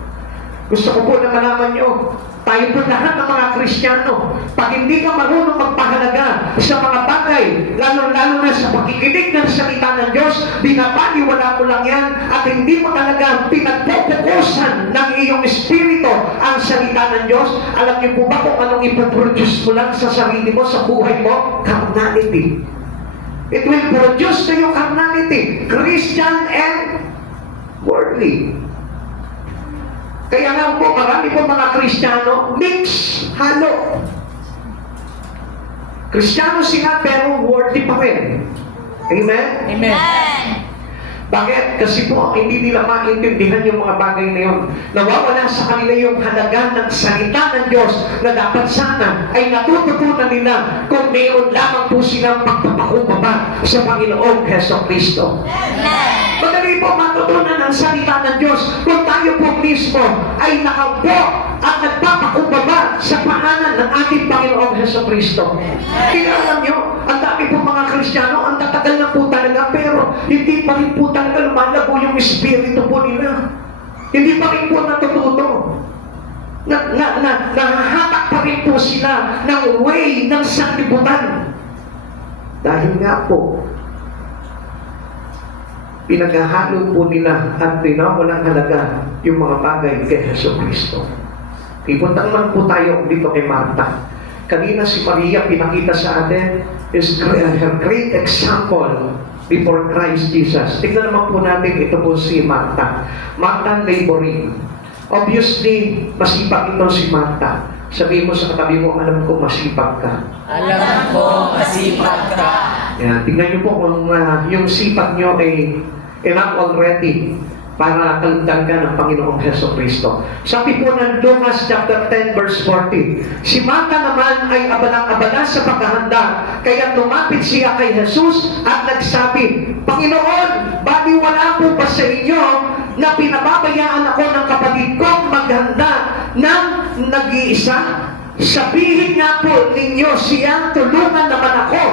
Gusto ko po na malaman nyo, tayo po lahat ng mga Kristiyano, pag hindi ka marunong magpahalaga sa mga bagay, lalo-lalo na sa pakikinig ng salita ng Diyos, binabaliwala mo lang yan at hindi mo talaga pinagpupukusan ng iyong espiritu ang salita ng Diyos. Alam niyo po ba kung anong ipoproduce mo lang sa sarili mo, sa buhay mo? Carnality. It will produce to you carnality, Christian and worldly. Kaya nga po, marami po mga Kristiyano, mix, halo. Kristiyano sila, pero worldly pa rin. Amen? Amen. Bakit? Kasi po, hindi nila maintindihan yung mga bagay na yun. Nawawala sa kanila yung halaga ng salita ng Diyos na dapat sana ay natututunan nila kung mayroon lamang po silang pagpapakumbaba sa Panginoong Jesucristo. Madali po matutunan ang salita ng Diyos kung tayo po mismo ay nakaupo at nagpapakumbaba sa paanan ng ating Panginoong Jesucristo. Kaya alam nyo, ang dami po mga Kristiyano, ang tatagal na po talaga, pero hindi pa rin po talaga lumalago yung espiritu po nila. Hindi pa rin po natututo. Nahahatak pa rin po sila ng way ng sanlibutan. Dahil nga po, pinaghahalo po nila at pinawalang halaga yung mga bagay kay Jesucristo. Ipuntang lang po tayo dito kay Marta. Kanina si Maria pinakita sa atin is her great example before Christ Jesus. Tignan naman po natin ito po si Marta. Marta laboring. Obviously, masipag ito si Marta. Sabihin mo sa katabi mo, alam ko masipag ka. Alam ko, masipag ka. Yan. Tingnan niyo po kung yung sipag niyo ay enough already para kalugdan ka ng Panginoong Jesucristo. Sabi po ng Lucas chapter 10 verse 40, si Marta naman ay abalang-abala sa paghahanda, kaya lumapit siya kay Jesus at nagsabi, Panginoon, baliwala po ba sa inyo na pinababayaan ako ng kapatid kong maghanda ng nag-iisa? Sabihin nga po ninyo siyang tulungan naman ako.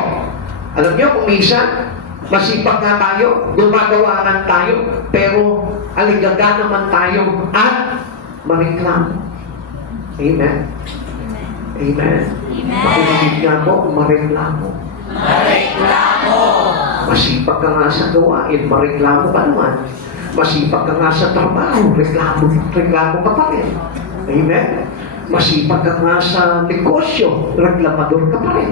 Alam niyo, kung minsan, masipag nga tayo, gumagawa nga tayo, pero aligaga naman tayo at mareklamo. Amen? Amen? Amen. Makinig nga po, mareklamo. Mareklamo. Masipag ka nga sa gawain, mareklamo ka naman. Masipag ka nga sa trabaho, reklamo ka pa rin. Amen? Masipag ka nga sa negosyo, reklamador ka pa rin.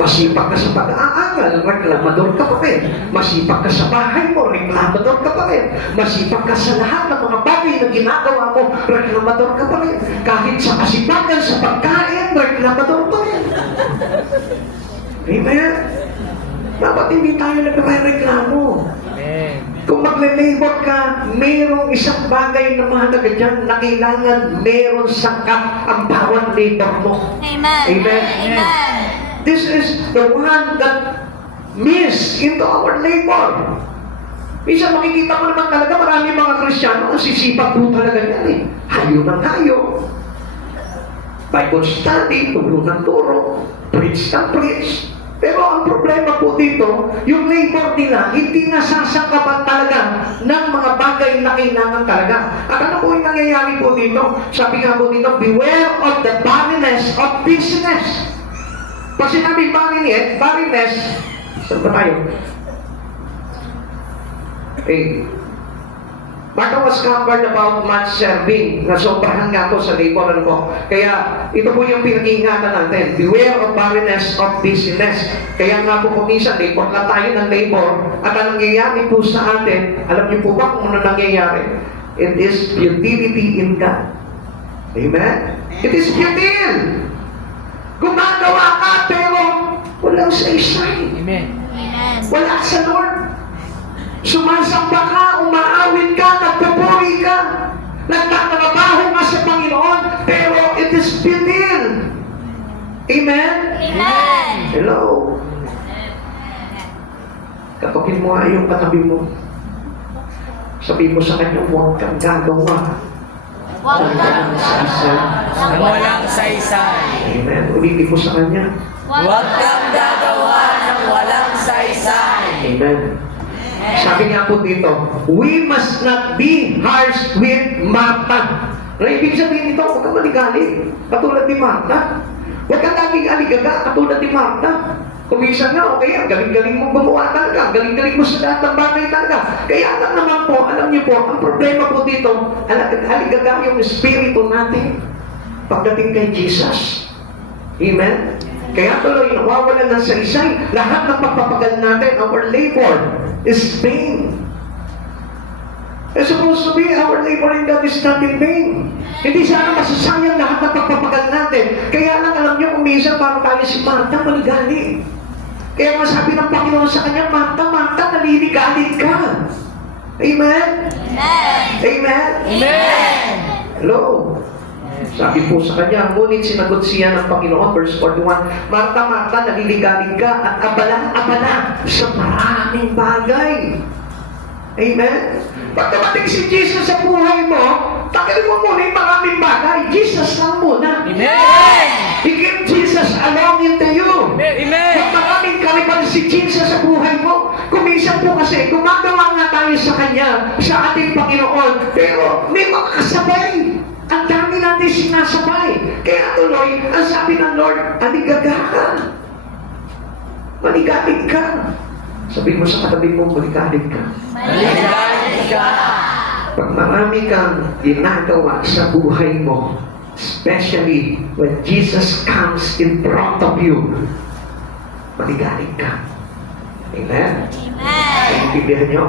Masipag ka sa pag-aaral, reklamador ka pa rin. Masipag ka sa bahay mo, reklamador ka pa rin. Masipag ka sa lahat ng mga bagay na ginagawa mo, reklamador ka pa rin. Kahit sa kasipagan sa pagkain, reklamador pa rin. Amen? Dapat hindi tayo nagre-reklamo. Kung magle-labor ka, mayroong isang bagay na mahalaga dyan na kailangan meron sangkap ang bawat labor mo. Amen. Amen. Amen. This is the one that miss into our labor. Minsan makikita mo naman talaga marami mga Kristiyano ang sisipag po talaga yan eh. Hayo ng hayo. Bible study, turo ng turo, preach ng preach. Pero ang problema po dito, yung labor nila, hindi nasasangkapan talaga ng mga bagay na kailangan talaga. At ano po yung nangyayari po dito? Sabi nga po dito, beware of the barrenness of business. Pag sinabi barrenness, saan ba tayo? Okay. Martha was covered about much serving. Nasobrahan nga po sa labor. Ano po? Kaya ito po yung pinag-iingatan natin. Beware of barrenness of business. Kaya nga po kung minsan, labor lang tayo ng labor. At ang nangyayari po sa atin, alam niyo po ba kung ano nangyayari? It is futility in God. Amen? It is futile. Gumagawa ka pero walang saysay. Amen. Amen. Wala sa Lord. Sumasamba ka, umaawit ka, nagpupuri ka, nagtatrabaho ka sa Panginoon, pero it is futile. Amen? Amen. Hello? Kapapin mo nga yung katabi mo. Sabi mo sa kanya, huwag kang gagawa. Huwag kang Ang walang saysay. Amen? Ulitin mo sa kanya. Huwag kang gagawa ng walang saysay. Amen. Sabi nga po dito, we must not be harsh with Martha. Na ibig sabihin nito, huwag kang maligalig, katulad ni Martha. Huwag kang laging aligaga, katulad ni Martha. Kung minsan nga, okay, ang galing-galing mo gumawa talaga, galing-galing mo sa lahat ng bagay talaga. Kaya lang naman po, alam niyo po, ang problema po dito, aligaga yung espiritu natin pagdating kay Jesus. Amen? Kaya tuloy, nawawalan ng saysay. Lahat ng pagpapagal natin, our labor is vain. It's supposed to be our labor in God is not in vain. Hindi sana masasayang lahat ng pagpapagal natin. Kaya lang alam niyo, kung minsan parang tayo si Martha, maligalig. Kaya masabi ng Panginoon sa kanya, Martha, Martha, naliligalig ka. Amen? Amen. Amen? Amen. Hello? Sabi po sa kanya, ngunit sinagot siya ng Panginoon, verse 41, Martha, Martha, naliligalig ka at abala-abala sa maraming bagay. Amen? Pag dumating si Jesus sa buhay mo, tagalin mo muna yung maraming bagay. Jesus lang muna. Amen. Higit Jesus along into you. Amen. Kung maraming kariban si Jesus sa buhay mo, kuminsan po kasi, gumagawa nga tayo sa Kanya, sa ating Panginoon, pero may mga kasabay. Ang dami natin sinasabay. Kaya tuloy, ang sabi ng Lord, aligaga ka. Maligalig ka. Sabi mo sa katabi mo, maligalig ka. Maligalig ka. Pag marami kang ginagawa sa buhay mo, especially when Jesus comes in front of you, maligalig ka. Amen? Amen. Naintindihan niyo?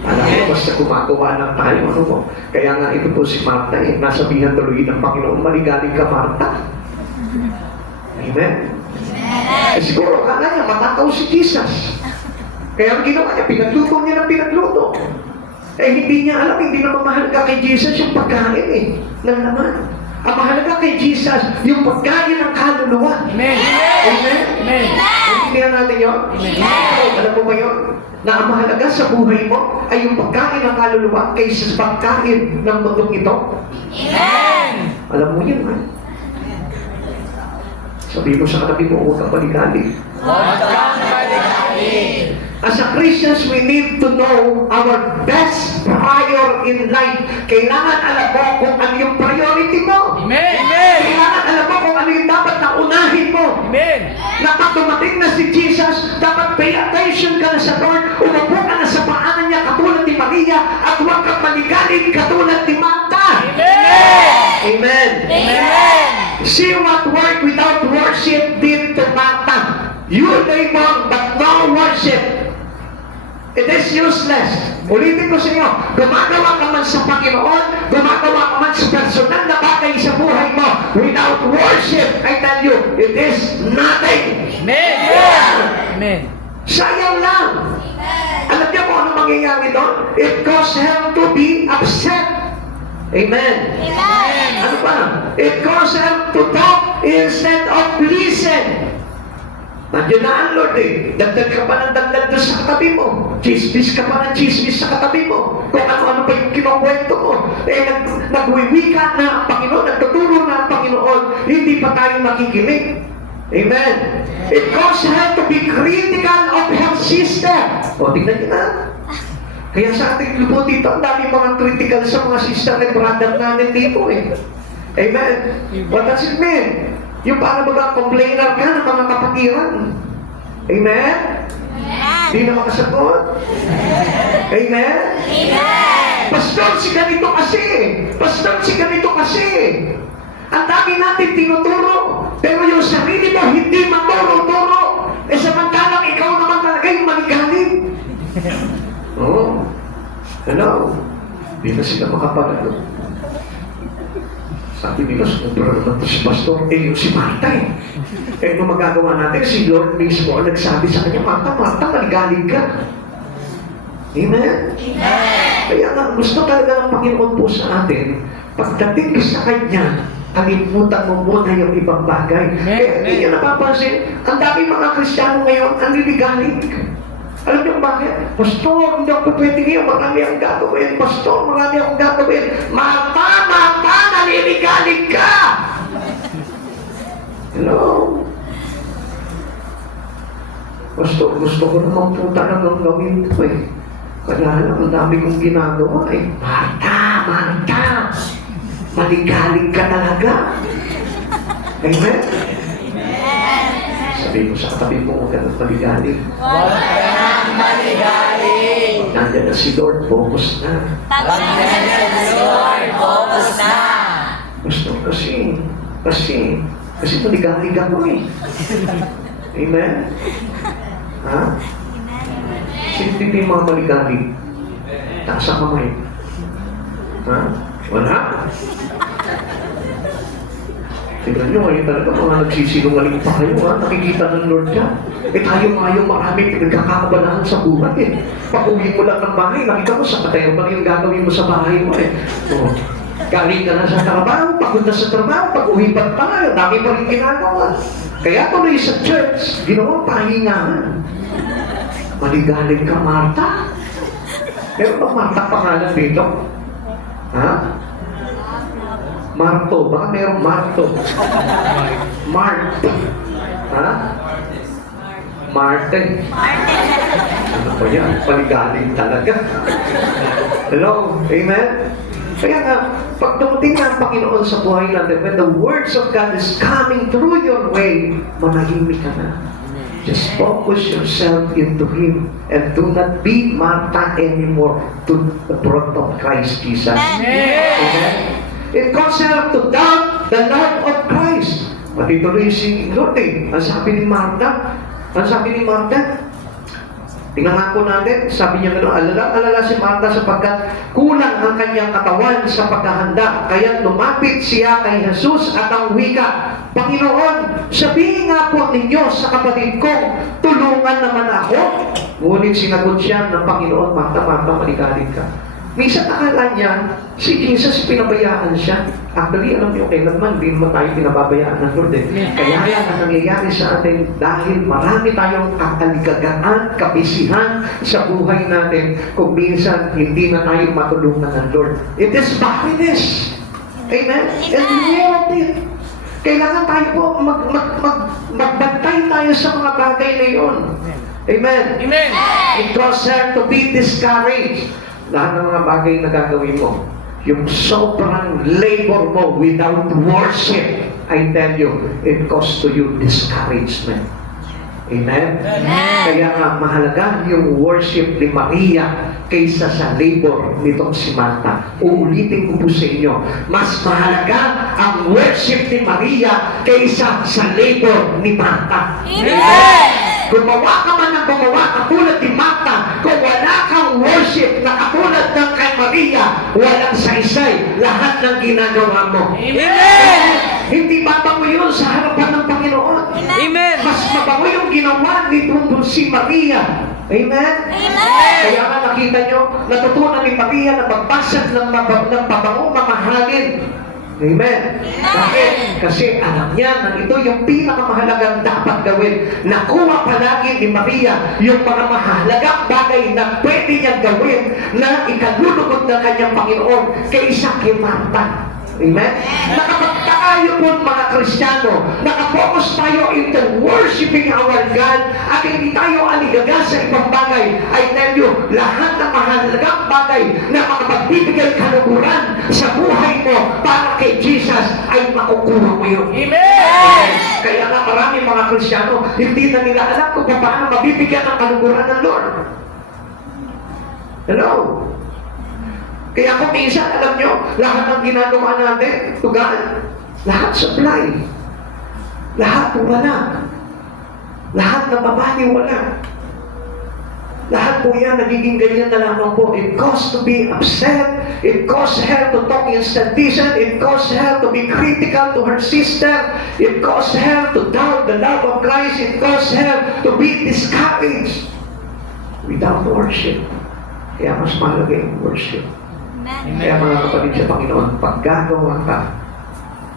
Alam mo, basta gumagawa lang tayo, ano mo? Kaya nga ito po si Martha, nasabihan tuloy ng Panginoon, maligalig ka, Martha. Amen? Eh siguro, akala niya, matakaw si Jesus. Kaya ang ginawa niya, pinagluto niya ng pinagluto. Eh hindi niya alam, hindi naman mahalaga kay Jesus yung pagkain ng laman. Ang mahalaga kay Jesus, yung pagkain ng kaluluwa. Amen. Amen? Amen. Naintindihan natin yun? Alam mo ba yun? Na ang mahalaga sa buhay mo ay yung pagkain ng kaluluwa kaysa sa pagkain ng mundong ito. Amen. Alam mo yun, ha? Sabi mo sa katabi mo, huwag kang maligalig. Huwag kang maligalig. As a Christians, we need to know our best prior in life. Kailangan alam mo kung ano yung priority mo. Amen. Amen. Kailangan alam mo kung ano yung dapat na unahin mo. Amen. Na pag dumating na si Jesus, dapat pay attention ka na sa Lord, umupo ka na sa paanan niya katulad ni Maria, at huwag kang maligalig katulad ni Martha. Amen. Amen. See what work without worship did to Martha. You labor but no worship. It is useless. Ulitin ko sa inyo, gumagawa ka man sa Panginoon, gumagawa ka man sa personal na bagay sa buhay mo, without worship, I tell you, it is nothing. Amen. Amen. Sayang lang. Alam niyo kung ano mangyayari doon? It causes her to be upset. Amen. Amen. Ano pa? It causes her to talk instead of listen. Nandiyan na ang Lord eh. Dagdag ka pa ng dagdag doon sa katabi mo. Chismis ka pa ng chismis sa katabi mo. Kung ano-ano pa yung kinukwento mo. Eh, nagwiwika na ang Panginoon, nagtuturo na ang Panginoon, hindi pa tayo makikinig. Amen. It causes her to be critical of her sister. O, tingnan niyo na. Kaya sa ating grupo dito, ang dami mga critical sa mga sister and brother natin dito eh. Amen. What does it mean? Yung para complainer ka ng mga kapatiran. Amen? Di na makasagot. Amen? Amen. Pastor, si ganito kasi. Pastor, si ganito kasi. Ang dami natin tinuturo. Pero yung sarili mo hindi maturo-turo. Eh samantalang ikaw naman talaga yung manigaling. Oo. Hello? Di na sila makapagano. Sabi nila, sumubra naman si Pastor, yung si Martha eh. Nung magagawa natin, si Lord mismo ang nagsabi sa kanya, Martha, maligalig ka. Amen? Kaya nga, gusto talaga ng Panginoon po sa atin, pagdating ka sa Kanya, kalimutan mo muna yung ibang bagay. Kaya hindi niya napapansin, ang dami mga Kristiyano ngayon, ang liligalig. Alam niyo bakit? Pastor, hindi ako pwede ngayon. Marami akong gagawin. Pastor, marami akong gagawin. Martha, naliligalig ka! Hello? Pastor, gusto ko naman po talagang gawin ito eh. Kaya lang, ang dami kong ginagawa eh. Martha! Maligalig ka talaga. Amen? Sabi ko sa katabi ko, huwag ka nang maligalig. Huwag ka nang maligalig. Nandiyan na si Lord, focus na. Pagdating sa Lord, focus na. Pastor, kasi maligalig ako eh. Amen? Ha? Sino din yung mga maligalig? Taas ang kamay. Ha? Wala? Tignan nyo, ngayon talaga mga nagsisinungaling pa kayo, ha? Nakikita ng Lord yan. Eh tayo nga yung maraming nagkakabalahan sa buhay eh. Pag-uwi mo lang ng bahay, nakita mo sa patero pa yung gagawin mo sa bahay mo eh. Oh. Galing ka na sa trabaho, pagod na sa trabaho, pag-uwi pa tayo, dami pa rin ginagawa. Kaya tuloy sa church, ginawang pahingahan. Maligalig ka, Martha? Meron ba Martha pangalan dito? Ha? Marto. Baka merong Marto. Mart. Ha? Martin. Ano ba yan? Paligaling talaga. Hello? Amen? Kaya nga, pag dumating na ang Panginoon sa buhay natin, when the words of God is coming through your way, manahimik ka na. Just focus yourself into Him and do not be Martha anymore to the front of Christ Jesus. Amen? It causes her to doubt the love of Christ. Pati tuloy si Lord eh. Ang sabi ni Martha, tingnan nga po natin, sabi niya gano'n, alala si Martha sapagkat kulang ang kanyang katawan sa paghahanda. Kaya lumapit siya kay Jesus at ang wika, Panginoon, sabihin nga po ninyo sa kapatid kong, tulungan naman ako. Ngunit sinagot siya ng Panginoon, Martha, maligalig ka. Minsan akala niya, si Jesus pinabayaan siya. Actually, alam niyo, kailanman, hindi naman tayo pinababayaan ng Lord eh. Kaya yan ang nangyayari sa atin dahil marami tayong kaaligagaan, kapisihan sa buhay natin kung minsan hindi na tayo matulungan ng Lord. It is barrenness. Amen? And beware of it. Kailangan tayo po magbantay tayo sa mga bagay na yun. Amen? Amen. It causes her to be discouraged. Lahat ng mga bagay na gagawin mo, yung sobrang labor mo without worship, I tell you, it costs to you discouragement. Amen? Amen. Kaya nga mahalaga yung worship ni Maria kaysa sa labor nitong si Martha. Uulitin ko po sa inyo, mas mahalaga ang worship ni Maria kaysa sa labor ni Martha. Amen. Gumawa ka man ng gumawa katulad ni Martha, kung wala kang worship na katulad ng kay Maria, walang saysay lahat ng ginagawa mo. Amen. Hindi mabango yun sa harapan ng Panginoon. Amen. Mas mabango yung ginawa ni si Maria. Amen? Kaya nga nakita nyo, natutunan ni Maria na magbasag ng pabango mamahalin. Amen? Bakit? Kasi alam niya na ito yung pinakamahalagang dapat gawin. Nakuha palagi ni Maria yung mga mahalagang bagay na pwede niyang gawin na ikalulugod ng kanyang Panginoon kaysa kay Martha. Amen? Nakapag tayo po mga Kristiyano, nakapokus tayo into worshiping our God at hindi tayo aligaga sa ibang bagay. I tell you, lahat ng mahalagang bagay na makapagbibigay kaluguran sa buhay mo para kay Jesus ay makukuha mo yun. Amen. Kaya nga marami mga Kristiyano, hindi na nila alam kung paano mabibigyan ng kaluguran ng Lord. Hello? Kaya kung minsan, alam nyo, lahat ng ginagawa natin, tugaan, lahat supply. Lahat wala. Lahat na babali wala. Lahat po yan, nagiging ganyan na lamang po. It costs to be upset. It costs her to talk instantation. It costs her to be critical to her sister. It costs her to doubt the love of Christ. It costs her to be discouraged without worship. Kaya mas mahalaga yung worship. Kaya mga kapatid sa Panginoon, pag gagawa ka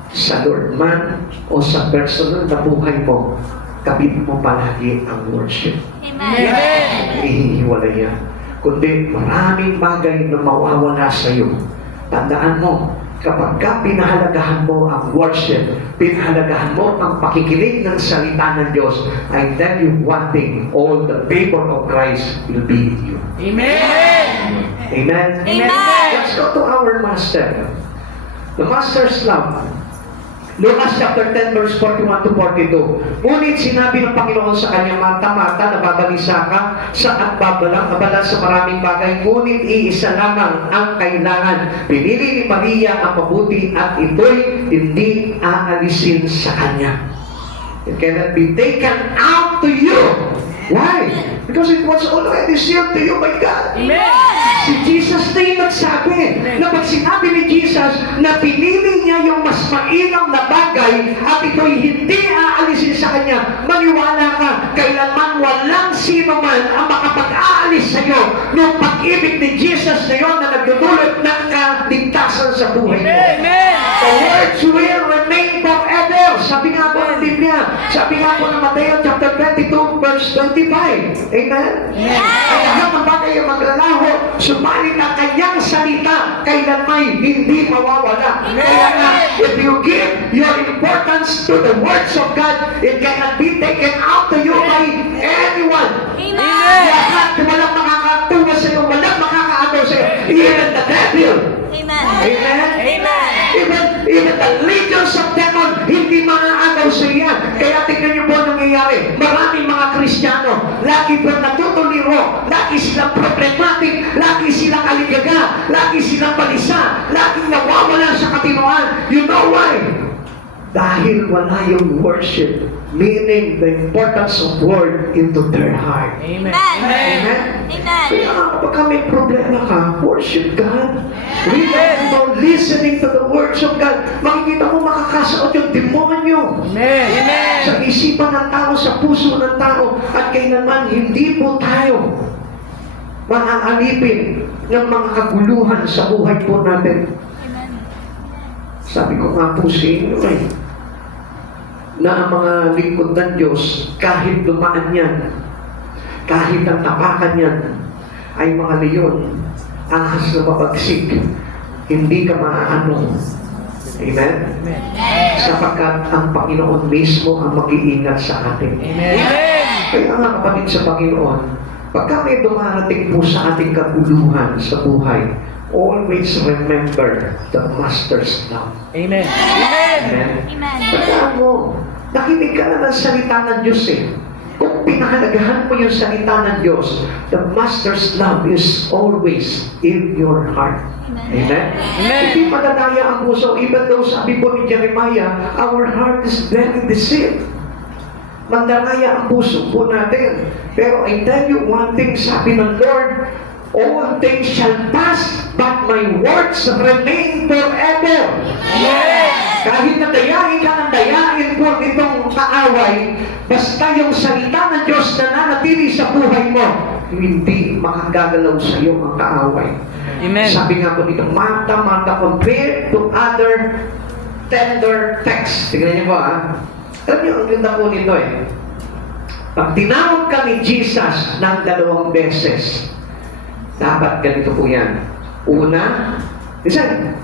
sa Lord man o sa personal na buhay mo, kabit mo palagi ang worship. Amen. Ihihiwalay yan. Kundi maraming bagay na mawawala sa iyo. Tandaan mo, kapag ka pinahalagahan mo ang worship, pinahalagahan mo ang pakikinig ng salita ng Diyos, I tell you one thing, all the favor of Christ will be with you. Amen. Amen? Amen. Let's go to our Master. The Master's love. Lucas chapter 10 verse 41 to 42. Ngunit sinabi ng Panginoon sa kanyang Martha, Martha, nababalisa ka sa abala sa maraming bagay, ngunit iisa lamang ang kailangan. Pinili ni Maria ang mabuti at ito'y hindi aalisin sa kanya. It cannot be taken out to you. Why? Because it was already sealed to you by God. Amen. Si Jesus na yung nagsabi na pag sinabi ni Jesus na pinili niya yung mas mainam na bagay at ito'y hindi aalisin sa kanya, maniwala ka, kailanman walang sino man ang makapag-aalis sa iyo ng pag-ibig ni Jesus na yun na nagdudulot ng kaligtasan sa buhay mo. Amen. The words will remain forever. Sabi nga po ng Biblia, sabi nga po ng Mateo chapter 22 verse 25. Amen? Ang lahat ng bagay ay maglalaho, subalit ang kanyang salita kailanman hindi mawawala. Kaya nga, if you give your importance to the words of God, it cannot be taken out to you by anyone. Amen. Lahat, walang makakatuwa sa iyo, walang makakaagaw sa iyo, even the devil. Amen? Amen. Even the legions of demon, hindi maaagaw sa iyan. Kaya tingnan niyo po ang nangyayari. Maraming mga Kristiyano, lagi po natutuliro, lagi silang problematic, lagi silang aligaga, lagi silang balisa, laging nawawala sa katinoan. You know why? Dahil wala yung worship, meaning the importance of word into their heart. Amen. Amen? Kaya kapag may problema ka, worship God. Listening to the words of God, makikita mo makakasaot yung demonyo Amen. sa isipan ng tao, sa puso ng tao, at kailanman hindi po tayo maaalipin ng mga kaguluhan sa buhay po natin. Sabi ko nga po sa inyo na ang mga lingkod ng Diyos, kahit dumaan yan, kahit ang tapakan yan, ay mga leon, ahas na mapagsik, hindi ka maaano. Amen? Sapagkat ang Panginoon mismo ang mag-iingat sa atin. Amen. Kaya nga kapatid sa Panginoon, pagka may dumarating po sa ating kaguluhan sa buhay, always remember the Master's love. Amen. Amen. Amen? Tandaan mo, nakinig ka na ng salita ng Diyos eh. Kung pinahalagahan mo yung salita ng Diyos, the Master's love is always in your heart. Amen? Amen. Hindi madadaya ang puso. Even though sabi po ni Jeremiah, our heart is very deceived. Mandalaya ang puso po natin. Pero I tell you one thing, sabi ng Lord, all things shall pass, but my words remain forever. Yes. Kahit na dayain ka ng dayain po nitong kaaway, basta yung salita ng Diyos na nanatili sa buhay mo, hindi makagagalaw sa iyo ang kaaway. Amen. Sabi nga po dito, Martha, Martha, compared to other tender texts. Tingnan niyo po ha. Alam niyo, ang ganda po nito eh. Pag tinawag ka ni Jesus ng 2 beses, dapat ganito po yan. Una, listen,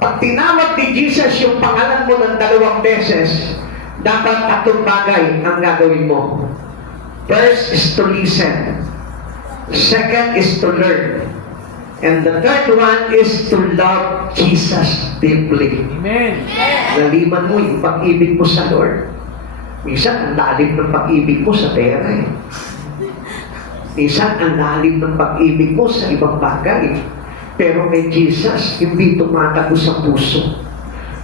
pag tinawag ni Jesus yung pangalan mo ng 2 beses, dapat 3 bagay ang gagawin mo. First is to listen. Second is to learn. And the third one is to love Jesus deeply. Amen. Naliman mo yung pag-ibig mo sa Lord. Minsan, ang lalim ng pag-ibig mo sa pera eh. Minsan, ang lalim ng pag-ibig mo sa ibang bagay. Pero kay Jesus, hindi tumatago sa puso.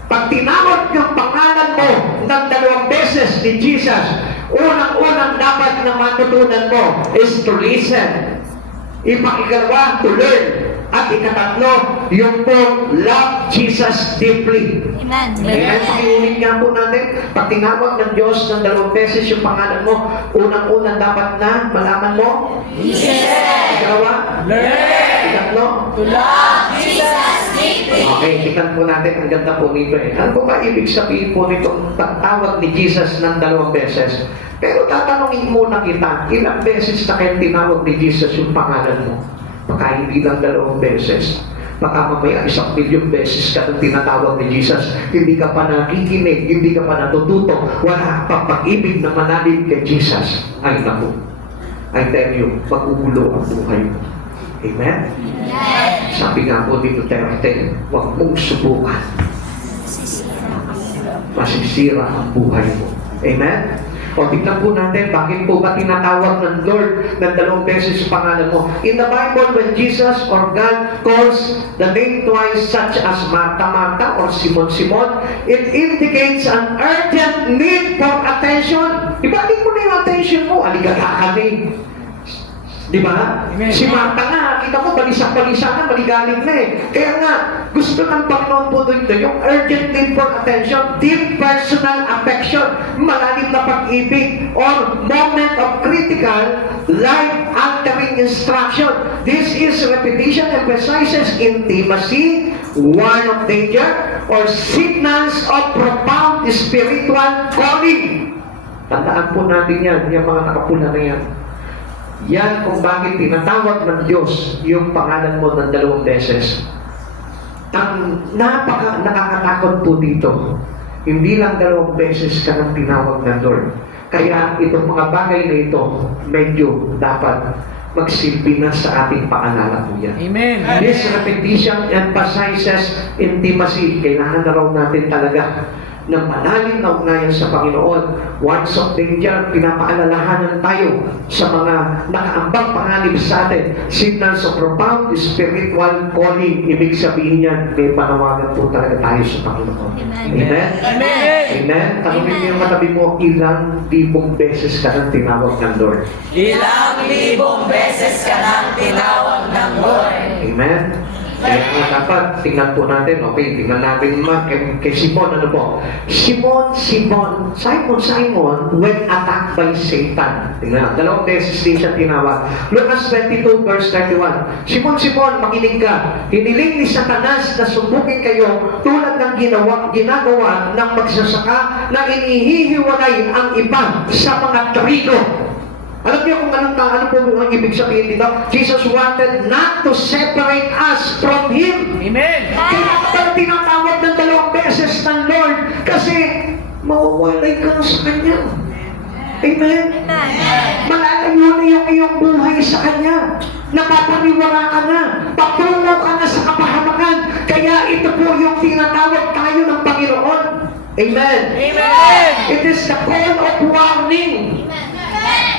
Pag tinawag yung pangalan mo ng 2 beses ni Jesus, unang-unang dapat na matutunan mo is to listen. Ipang-ikalawa, to learn. At ikatatlo, yung po, love Jesus deeply. Amen. Amen. Pakiulit nga po natin, pag tinawag ng Diyos ng 2 beses yung pangalan mo, unang-unang dapat na malaman mo. Listen. Ikalawa. Learn. Ikatlo. To love Jesus deeply. Okay, tingnan po natin, ang ganda po nito eh. Ano po ba ibig sabihin po nitong pagtawag ni Jesus ng 2 beses? Pero tatanungin muna kita, ilang beses na kayo tinawag ni Jesus yung pangalan mo? Baka hindi lang 2 beses. Baka mamaya 1 milyong beses ka nang tinatawag ni Jesus. Hindi ka pa nakikinig, hindi ka pa natututo. Wala pa pag-ibig na manalig kay Jesus. Ay naku, I tell you, magugulo ang buhay mo. Amen? Sabi nga po dito, Duterte, huwag mong subukan. Masisira ang buhay mo. Amen? O tignan po natin, bakit po ba tinatawag ng Lord ng 2 beses sa pangalan mo? In the Bible, when Jesus or God calls the name twice, such as Martha, Martha or Simon, Simon, it indicates an urgent need for attention. Ibalik mo na yung attention mo, aligaga kami. Di ba? Amen. Si Martha nga, kita mo, balisak-balisa na, maligalig na eh. Kaya nga, gusto ng Panginoon po dito, yung urgent need for attention, deep personal affection, malalim na pag-ibig, or moment of critical, life-altering instruction. This is repetition emphasizes intimacy, warn of danger, or signals of profound spiritual calling. Tandaan po natin yan, yung mga nakapula na yan. Yan kung bakit tinatawag ng Diyos yung pangalan mo ng 2 beses. Ang nakakatakot po dito, hindi lang 2 beses ka nang tinawag ng Lord. Kaya itong mga bagay na ito, medyo dapat magsilbi na sa ating paalala po yan. Amen. This repetition emphasizes intimacy. Kailangan na raw natin talaga ng malalim na ugnayan sa Panginoon. Once of danger, pinapaalalahanan tayo sa mga nakaambang panganib sa atin. Signals of profound spiritual calling. Ibig sabihin yan, may panawagan po talaga tayo sa Panginoon. Amen? Amen. Amen? Tanungin mo yung katabi mo, ilang libong beses ka nang tinawag ng Lord? Ilang libong beses ka nang tinawag ng Lord. Amen? Kaya nga dapat, tingnan po natin, okay, tingnan natin kay Simon, ano po? Simon, when attacked by Satan. Tingnan, 2 beses din siya tinawag. Lucas 22 verse 31. Simon, makinig ka. Hiniling ni Satanas na subukin kayo tulad ng ginagawa ng magsasaka na inihihiwalay ang iba sa mga trigo. Alam niyo kung ano po ang ibig sabihin dito? Jesus wanted not to separate us from Him. Amen. Kaya pala tinatawag ng 2 beses ng Lord kasi mawawalay ka na sa Kanya. Amen? Malalayo na yung iyong buhay sa Kanya. Napapaniwala ka na. Patungo ka na sa Kaya ito po yung tinatawag tayo ng Panginoon. Amen. Amen. It is the call of warning.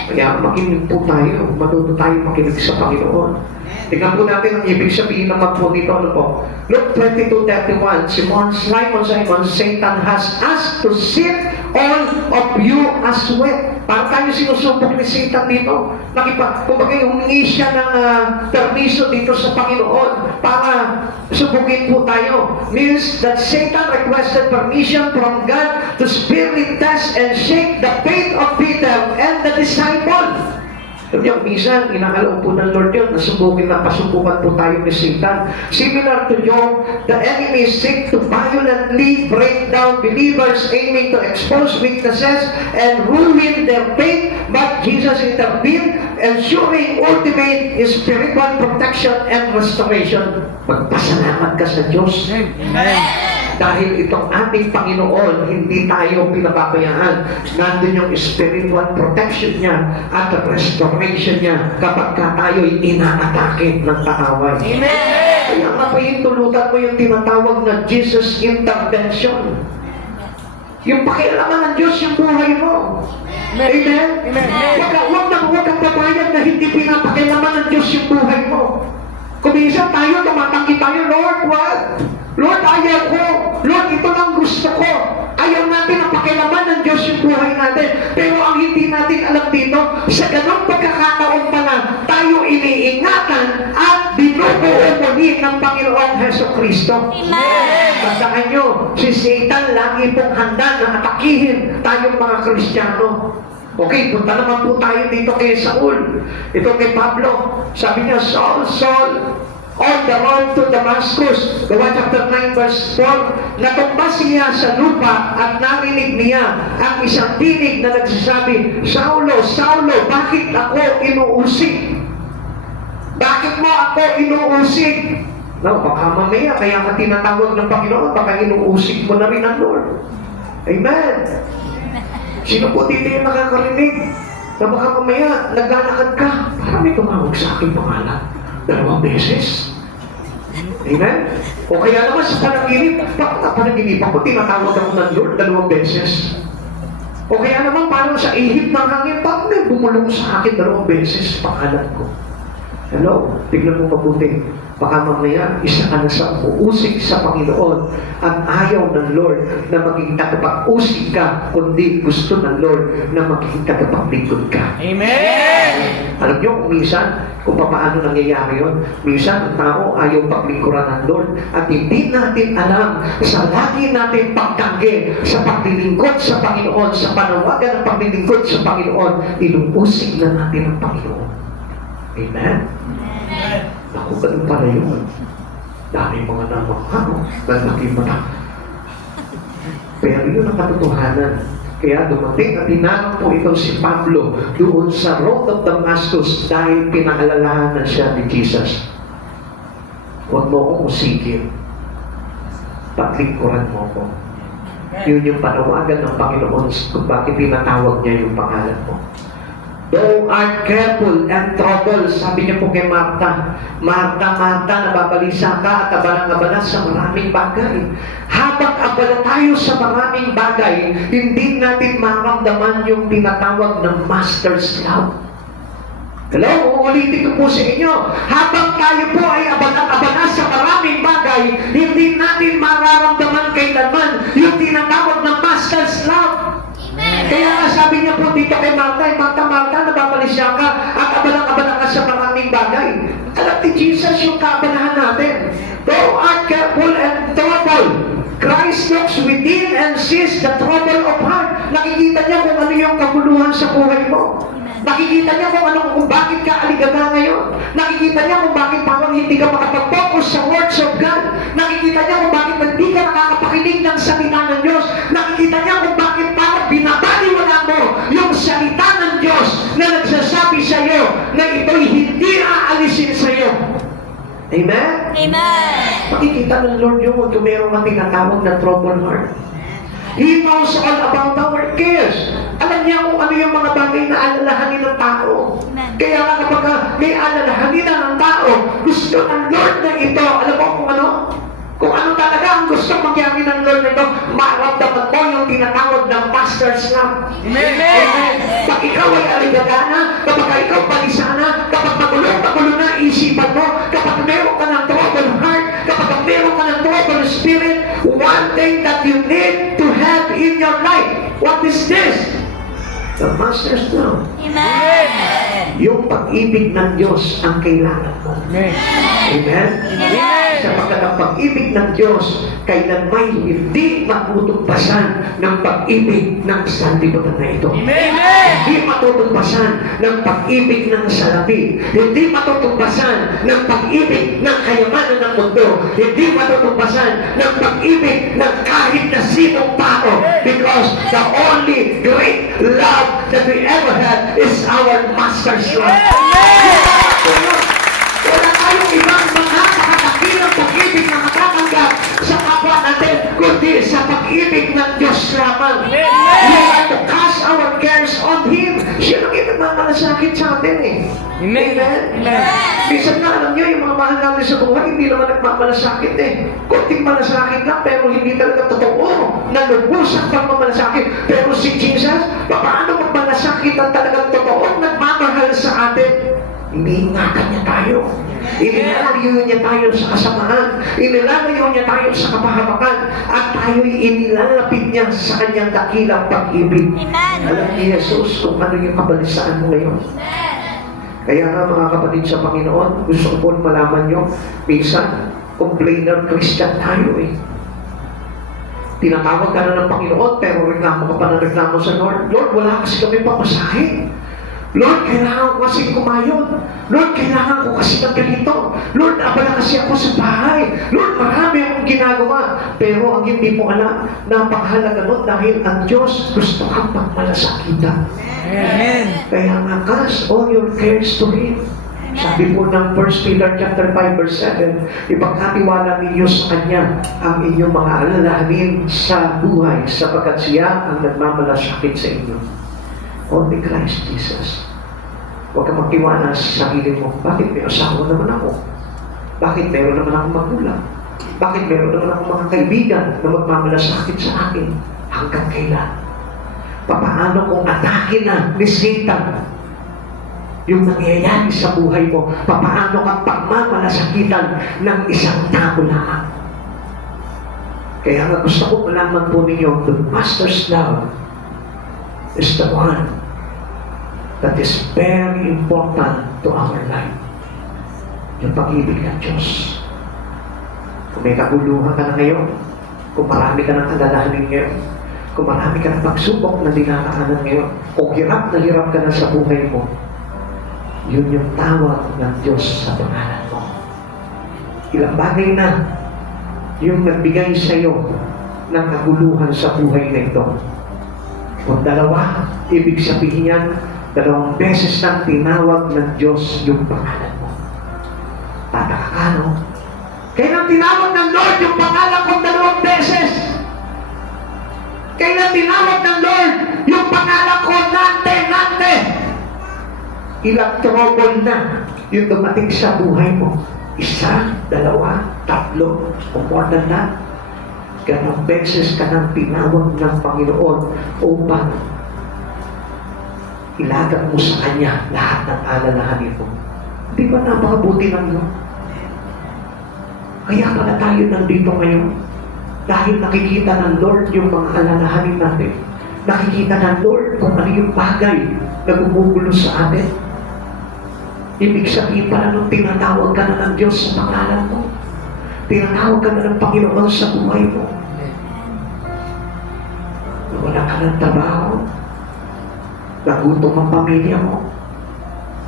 Kaya makinig po tayo. Matuto tayo makinig sa Panginoon. Tingnan po natin ang ibig sabihin naman po dito. Ano po? Luke 22:31. Simon, Satan has asked to sift all of you as wheat. Para tayo sinusubok ni Satan dito. Kumbaga humingi siya ng permiso dito sa Panginoon para subukin po tayo. Means that Satan requested permission from God to spiritually test and shake the faith of Peter and the disciple. Yung minsan, inakalaw po ng Lord yun, nasubukin na pasubukan po tayo ni Satan. Similar to Job, the enemy seek to violently break down believers aiming to expose weaknesses and ruin their faith, but Jesus intervened, ensuring ultimate spiritual protection and restoration. Magpasalamat ka sa Diyos. Amen. Dahil itong ating Panginoon, hindi tayo pinababayaan. Nandun yung spiritual protection niya at restoration niya kapag ka tayo'y inaatake ng kaaway. Amen. Kaya mapahintulutan mo yung tinatawag na Jesus intervention. Yung pakialaman ng Diyos yung buhay mo. Amen? Amen. Huwag kang papayag na hindi pinapakialaman ng Diyos yung buhay mo. Kung minsan tayo, tumatanggi tayo, Lord, what? Lord, ayaw ko. Lord, ito lang gusto ko. Ayaw natin ang pakialaman ng Diyos yung buhay natin. Pero ang hindi natin alam dito, sa ganong pagkakataon pala, tayo iniingatan at binubuo muli ng Panginoong Hesukristo. Amen. Tandaan nyo, si Satan lagi pong handa na atakihin tayong mga Kristiyano. Okay, punta naman po tayo dito kay Saul. Ito kay Pablo. Sabi niya, Saul, Saul, on the road to Damascus, Gawa chapter 9 verse 4, natumba siya sa lupa at narinig niya ang isang tinig na nagsasabi, Saulo, Saulo, bakit ako inuusig? Bakit mo ako inuusig? No, baka mamaya, kaya ka tinatawag ng Panginoon, baka inuusig mo na rin ang Lord. Amen. Sino po dito yung nakakarinig? Na baka mamaya, naglalakad ka, parang may tumawag sa aking pangalan. 2 beses. Amen? O kaya naman sa panaginip, panaginip ako, tinatawag ako ng Lord 2 beses. O kaya naman parang sa ihip ng hangin, bakit may bumulong sa akin 2 beses pangalan ko? Hello? Tignan mo mabuti. Baka mamaya, isa ka na sa uusig sa Panginoon at ayaw ng Lord na maging tagapag-usig ka, kundi gusto ng Lord na maging tagapaglingkod ka. Amen. Alam nyo, minsan, kung paano nangyayari yun, minsan ang tao ayaw paglingkuran ng Lord at hindi natin alam sa lagi natin pagtanggi sa paglilingkod sa Panginoon, sa panawagan ng paglilingkod sa Panginoon, inuusig na natin ang Panginoon. Amen? Naku, ganun pala yun. Dami mga namang lalaki mata. Pero yun ang katotohanan. Kaya dumating at tinanong po ito si Pablo doon sa road of Damascus dahil pinaalalahanan siya ni Jesus. Huwag mo akong usigin. Paglingkuran mo ko. Yun yung panawagan ng Panginoon kung bakit tinatawag niya yung pangalan mo. Thou art careful and troubled, sabi niya po kay Marta. Marta, Marta, nababalisa ka at abalang-abala sa maraming bagay. Habang abala tayo sa maraming bagay, hindi natin maramdaman yung tinatawag ng Master's Love. Hello? Uulitin ko po sa inyo. Habang tayo po ay abala-abala sa maraming bagay, hindi natin mararamdaman kailanman yung tinatawag ng Master's Love. Kaya nga sabi niya po dito kay Marta, Marta, nababalisya ka at abalang-abala ka sa maraming bagay. Alam ni Jesus yung kaabalahan natin. Thou art careful and troubled. Christ looks within and sees the trouble of heart. Nakikita niya kung ano yung kaguluhan sa buhay mo. Nakikita niya kung bakit ka aligaga ngayon. Nakikita niya kung bakit parang hindi ka makapag-focus sa words of God. Nakikita niya kung bakit hindi ka nakakapakinig ng salita ng Diyos. Nakikita niya kung bakit parang binabaliwala mo yung salita ng Diyos na nagsasabi sa iyo na ito'y hindi aalisin sa iyo. Amen? Amen. Makikita ng Lord yung kung mayroong ang tinatawag na troubled heart. He knows all about our cares. Alam niya kung ano yung mga bagay na alalahanin ng tao. Kaya nga kapag may alalahanin na ng tao, gusto ng Lord na ito, alam mo kung ano? Kung ano talaga ang gusto mangyari ng Lord nito, maramdaman mo yung tinatawag ng master's love. Amen. Pag ikaw ay aligagana, kapag ikaw palisana, kapag magulo na isipan mo, kapag meron ka ng trouble heart, kapag meron ka ng trouble spirit, one thing that you need to have in your life, what is this? The master's love. Amen. Yung pag-ibig ng Diyos ang kailangan mo. Amen. Amen? Amen. Sapagkat ang pag-ibig ng Diyos kailanmay hindi matutugpasan ng pag-ibig ng sanlibutan na ito. Amen. Hindi matutugpasan ng pag-ibig ng salapi. Hindi matutugpasan ng pag-ibig ng kayamanan ng mundo. Hindi matutugpasan ng pag-ibig ng kahit na sinong tao. Because the only great love that we ever had is our Master's love. Wala tayong ibang mga nakakakilang pag-ibig na matatanggap sa kapwa natin, kundi sa pag-ibig ng Diyos lamang. We have to cast our cares on Him. Siya lang yung nagmamalasakit sa atin eh. Amen. Amen. Minsan na alam nyo, yung mga mahal natin sa buhay, hindi naman nagmamalasakit eh. Kunting malasakit lang, pero hindi talaga totoo. Nalubusang pagmamalasakit. Pero si Jesus, paano magmalasakit ang talagang totoo nagmamahal sa atin? Iniingatan niya tayo. Inilalayo niya tayo sa kasamaan. Inilalayo niya tayo sa kapahamakan. At tayo'y inilalapit niya sa kanyang dakilang pag-ibig. Amen. Alam ni Jesus kung ano yung kabalisaan mo ngayon. Kaya nga mga kapatid sa Panginoon, gusto ko po malaman nyo, minsan, complainer Christian tayo eh. Tinatawag ka na ng Panginoon, pero reklamo ka pa ng reklamo sa Lord. Lord, wala kasi kami papasahe. Lord, kailangan ko kasi kumayon. Lord, kailangan ko kasi ng ganito. Lord, abala kasi ako sa bahay. Lord, marami akong ginagawa. Pero ang hindi mo alam, napakahalaga nun dahil ang Diyos gusto kang pagmalasakitan. Amen. Kaya nga, cast all your cares to Him. Sabi po ng 1 Peter chapter 5 verse 7, ipagkatiwala ninyo sa Kanya ang inyong mga alalahanin sa buhay sapagkat siya ang nagmamalasakit sa inyo. Only Christ Jesus. Huwag kang magtiwala sa sarili mo. Bakit may asawa naman ako? Bakit meron naman akong magulang? Bakit meron naman akong mga kaibigan na magmamalasakit sa akin? Hanggang kailan? Paano kung atake na ni Satan yung nangyayari sa buhay mo? Paano kang pagmamalasakitan ng isang tao lang? Kaya nga gusto ko malaman po ninyo, the Master's love is the one that is very important to our life. Yung pag-ibig ng Diyos. Kung may kaguluhan ka na ngayon, kung marami ka ng alalahanin ngayon, kung marami ka ng pagsubok na dinadaanan ngayon, kung hirap na hirap ka na sa buhay mo, yun yung tawag ng Diyos sa pangalan mo. Ilang bagay na yung nagbigay sa iyo ng kaguluhan sa buhay na ito. Kung dalawa, ibig sabihin yan, 2 beses nang tinawag ng Diyos yung pangalan mo. Tataka ka, no? Kailan tinawag ng Lord yung pangalan kong 2 beses? Kailan tinawag ng Lord yung pangalan ko, Nante? Ilang trouble na yung dumating sa buhay mo. 1, 2, 3, o more than that. Ganang beses ka nang tinawag ng Panginoon upang ilagak mo sa Kanya lahat ng alalahanin mo. Di ba napakabuti ng Lord? Kaya pala tayo nandito ngayon. Dahil nakikita ng Lord yung mga alalahanin natin. Nakikita ng Lord kung ano yung bagay na gumugulo sa atin. Ibig sabihin pala nung tinatawag ka na ng Diyos sa pangalan mo. Tinatawag ka na ng Panginoon sa buhay mo. Wala ka ng trabaho. Nagutom ang pamilya mo.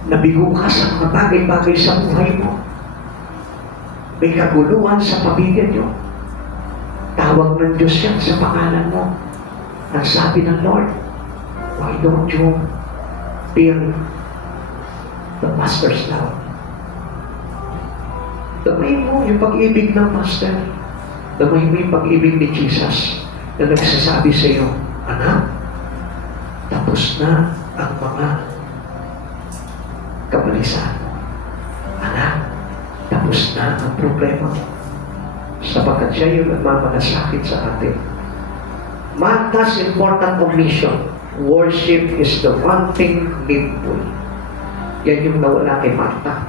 Nabigo ka sa mga bagay-bagay sa buhay mo. May kaguluhan sa pamilya niyo. Tawag ng Diyos yan sa pangalan mo. Ang sabi ng Lord, why don't you feel the Master's love? Damayin mo yung pag-ibig ng Master. Damayin mo yung pag-ibig ni Jesus na nagsasabi sa iyo, anak, tapos na ang mga kabalisan. Anak, tapos na ang problema mo. sapagkat siya yung nagmamalasakit sa atin. Martha's important omission. Worship is the one thing needful. Yan yung nawala kay Martha.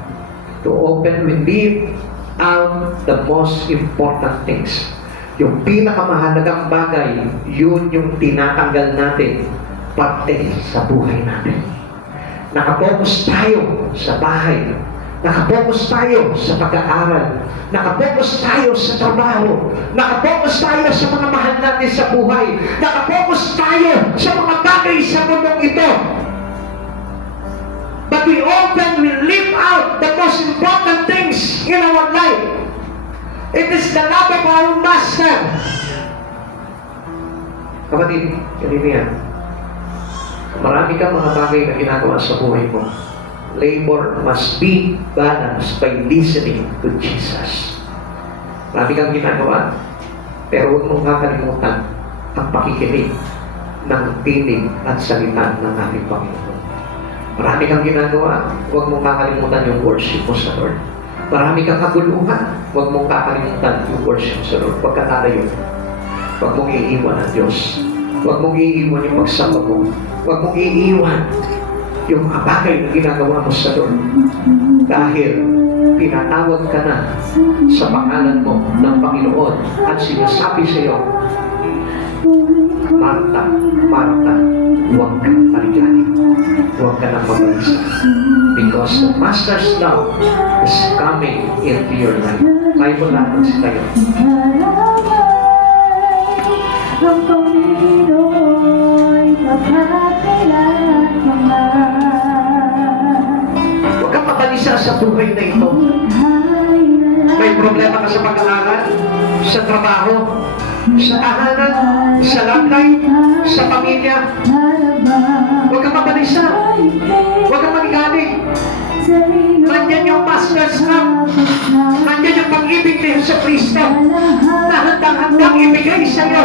To open, we leave out the most important things. Yung pinakamahalagang bagay, yun yung tinatanggal natin parte sa buhay natin. Nakapokus tayo sa bahay. Nakapokus tayo sa pag-aaral. Nakapokus tayo sa trabaho. Nakapokus tayo sa mga mahal natin sa buhay. Nakapokus tayo sa mga bagay sa mundong ito. But we often leave out the most important things in our life. It is the love of our Master. Kapatid, ganito yan. Marami kang mga bagay na ginagawa sa buhay mo. Labor must be balanced by listening to Jesus. Marami kang ginagawa, pero huwag mong kakalimutan ang pakikinig ng tinig at salita ng ating Panginoon. Marami kang ginagawa, huwag mong kakalimutan yung worship mo sa Lord. Marami kang kaguluhan, huwag mong kakalimutan yung worship sa Lord. Pagkatalayo, huwag mong iiwan ang Diyos. Huwag mong iiwan yung pagsama mo. Huwag mong iiwan yung bagay na ginagawa mo sa Lord. Dahil pinatawag ka na sa pangalan mo ng Panginoon at sinasabi sa iyo, Martha, Martha, huwag kang maligalig. Huwag ka nang mabalisa. Because the Master's love is coming into your life. Bible natin si tayo. Ang Panginoon Huwag kang mabalisa sa buhay na ito. May problema ka sa pag-aaral, sa trabaho, sa tahanan, sa lakay, sa pamilya. Huwag kang mabalisa. Huwag kang manigalig. Nandyan yung Master's love. Nandyan yung pag-ibig ni Jesucristo na handang-handang ibigay sa iyo,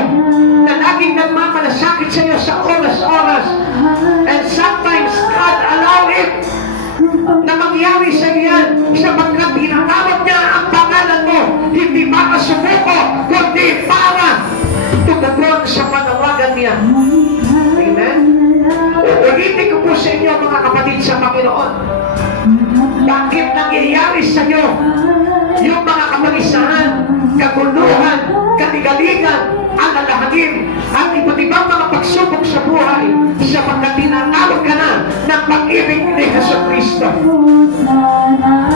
na laging nagmamalasakit sa iyo sa oras-oras. And sometimes God allow it na mangyari sa iyo yan sapagkat tinatawag niya ang pangalan mo, hindi para sumuko, kundi para tumugon sa panawagan niya. Amen? Ulitin ko po sa inyo mga kapatid sa Panginoon, bakit nangyayari sa iyo yung mga kabalisahan, kaguluhan, katigalingan, alalahanin, at iba't ibang mga pagsubok sa buhay sapagkat tinatawag ka na ng pag-ibig ni Jesucristo.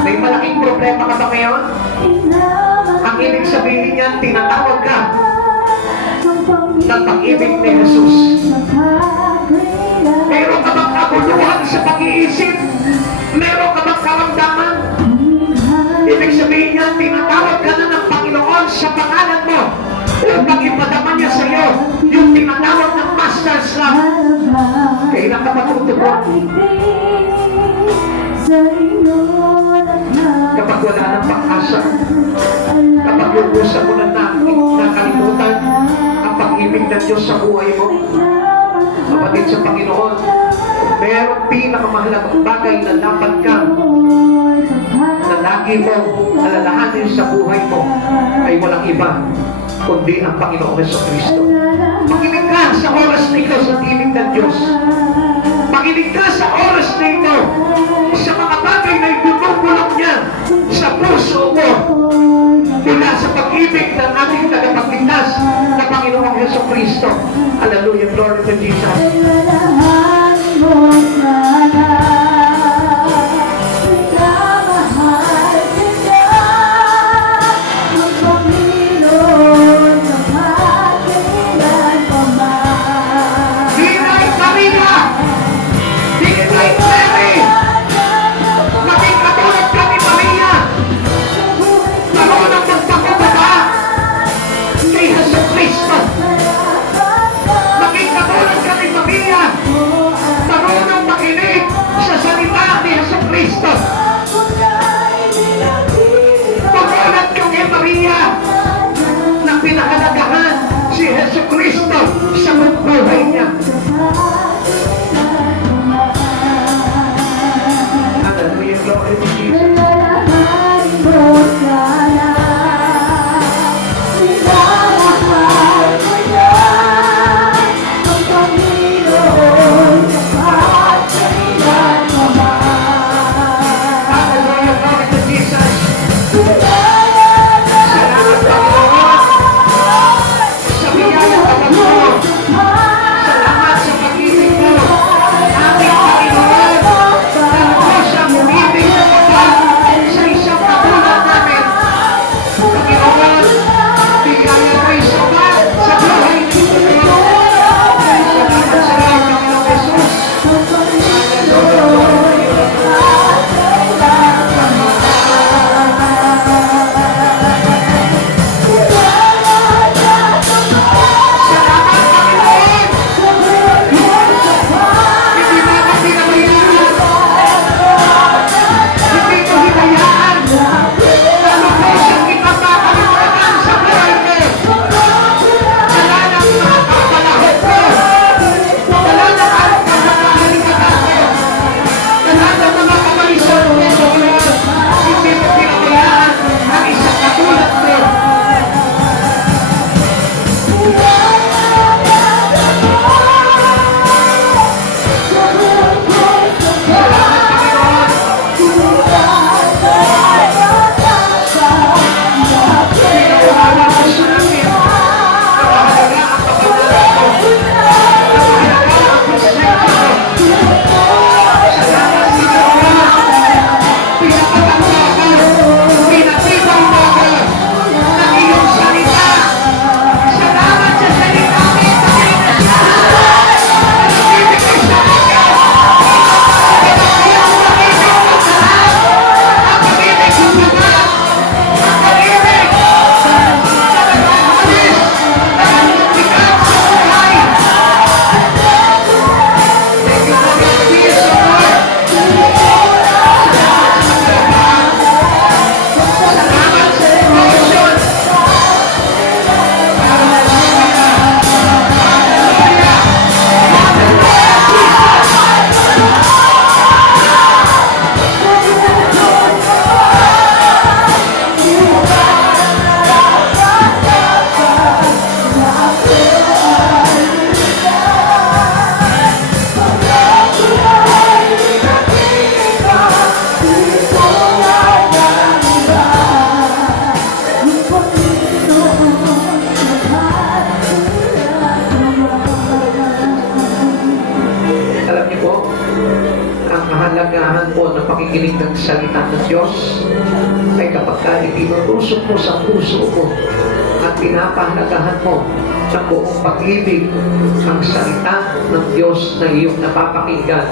May malaking problema ka ba ngayon? Ang ibig sabihin niyan, tinatawag ka ng pag-ibig ni Jesus. Meron ka bang kaguluhan sa pag-iisip? Meron ka bang karamdaman? Ibig sabihin niya, tinatawag ka na ng Panginoon sa pangalan mo upang ipadaman niya sa iyo yung tinatawag ng Master's love. Kailan ka matutuwa? Kapag wala ng pag-asa, kapag yung puso mo na nakalimutan ang pag-ibig ng Diyos sa buhay mo, kapatid sa Panginoon, merong pinakamahalagang bagay na dapat ka na lagi mo alalahanin sa buhay mo ay walang iba kundi ang Panginoong Jesucristo. Makinig ka sa oras na ito sa tinig ng Diyos. Makinig ka sa oras na ito sa mga bagay na ibubulok niya sa puso mo mula sa pag-ibig ng ating tagapagligtas na Panginoong Jesucristo. Hallelujah, glory to Jesus. Pinakalagahan si Jesucristo sa buhay niya. Hallelujah, glory to Jesus. ng salita ng Diyos ay kapag ka itinutusok mo sa puso mo at pinapahalagahan mo sa buong pag-ibig ang salita ng Diyos na iyong napapakinggan.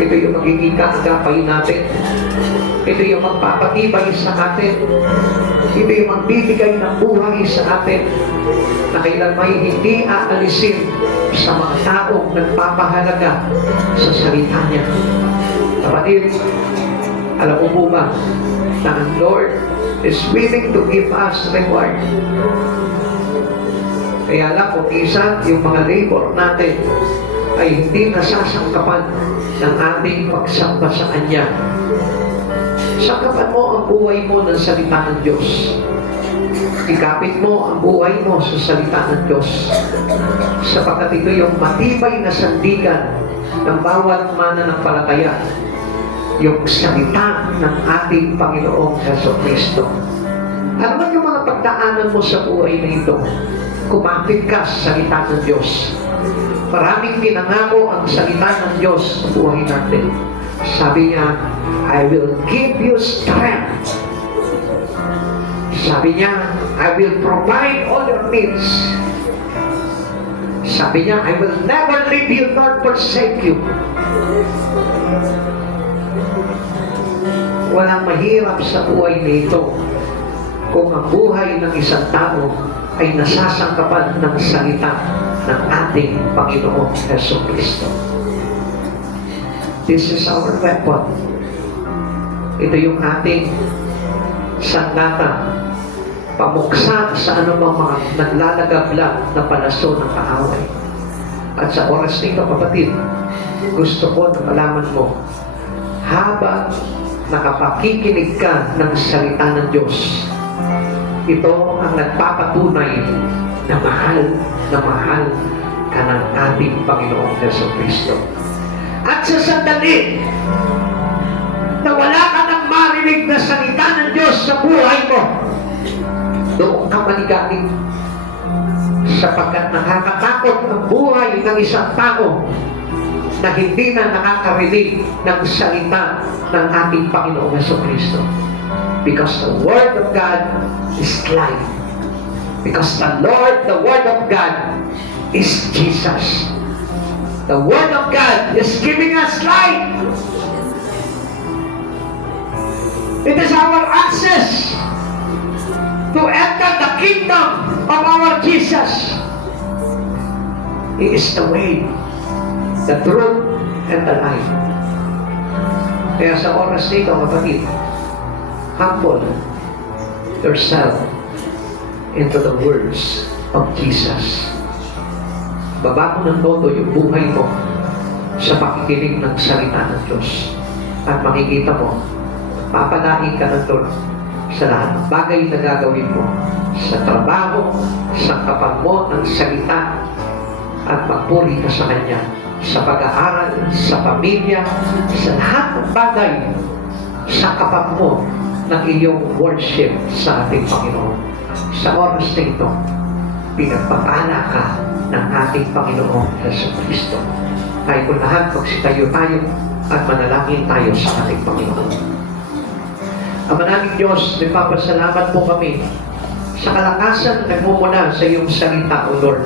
Ito yung magiging kaagapay natin. Ito yung magpapatibay sa atin. Ito yung magbibigay ng buhay sa atin na kailan may hindi aalisin sa mga taong nagpapahalaga sa salita niya. Kapatid, alam mo po ba na ang Lord is willing to give us reward? Kaya lang kung isa yung mga labor natin ay hindi nasasangkapan ng ating pagsamba sa Kanya. Sangkapan mo ang buhay mo ng salita ng Diyos. Ikapit mo ang buhay mo sa salita ng Diyos. Sapagkat ito yung matibay na sandigan ng bawat mananampalataya. Yung salita ng ating Panginoong Jesucristo. Alam mo yung mga pagdaanan mo sa buhay na ito, kumapit ka sa salita ng Diyos. Maraming pinangako ang salita ng Diyos sa buhay natin. Sabi niya, I will give you strength. Sabi niya, I will provide all your needs. Sabi niya, I will never leave you nor forsake you. Walang mahirap sa buhay nito kung ang buhay ng isang tao ay nasasangkapan ng salita ng ating Panginoong Jesucristo. This is our weapon. Ito yung ating sandata, pamuksa sa anumang mga naglalagablag na palaso ng kaaway. At sa oras nito, kapatid, gusto ko na malaman mo, habang nakapakikinig ka ng salita ng Diyos, ito ang nagpapatunay na mahal ka ng ating Panginoong Jesucristo. At sa sandali na wala ka nang marinig na salita ng Diyos sa buhay mo, doon ka maligalig, sapagkat nakakatakot ang buhay ng isang tao na hindi na nakakarinig ng salita ng ating Panginoong Jesucristo. Because the Word of God is life. Because the Word of God is Jesus. The Word of God is giving us life. It is our access to enter the kingdom of our Jesus. He is the way, the truth, and the life. Kaya sa oras nito, kapatid, humble yourself into the words of Jesus. Baba mo ng todo yung buhay mo sa pakikinig ng salita ng Diyos. At makikita mo, papalain ka ng Lord sa lahat ng bagay na gagawin mo, sa trabaho, sa kapag mo ng salita, at magpuri ka sa Kanya, sa pag-aaral, sa pamilya, sa lahat ng bagay, sa kapag mo ng iyong worship sa ating Panginoon. Sa oras na ito, pinagpapala ka ng ating Panginoong Jesucristo. Tayo po lahat, magsitayo tayo at manalangin tayo sa ating Panginoon. Ama naming Diyos, nagpapasalamat po kami sa kalakasan na nagmumula sa iyong salita, O Lord.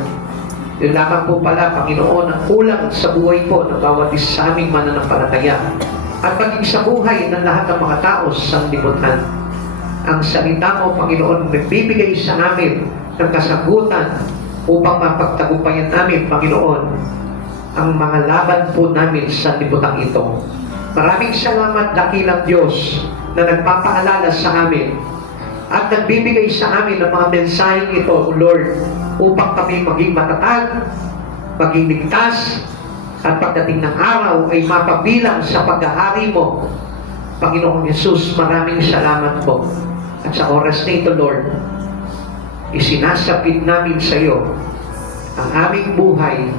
Yun lamang po pala, Panginoon, ang kulang sa buhay po ng bawat isa sa aming mananampalataya at maging sa buhay ng lahat ng mga tao sa sanlibutan. Ang salita mo, Panginoon, nagbibigay sa amin ng kasagutan upang mapagtagumpayan namin, Panginoon, ang mga laban po namin sa sanlibutan ito. Maraming salamat, dakilang Diyos, na nagpapaalala sa amin at nagbibigay sa amin ng mga mensaheng ito, O Lord, upang kami maging matatag, maging ligtas, at pagdating ng araw ay mapabilang sa paghahari mo. Panginoong Yesus, maraming salamat po. At sa oras na ito, Lord, isinasapit namin sa iyo ang aming buhay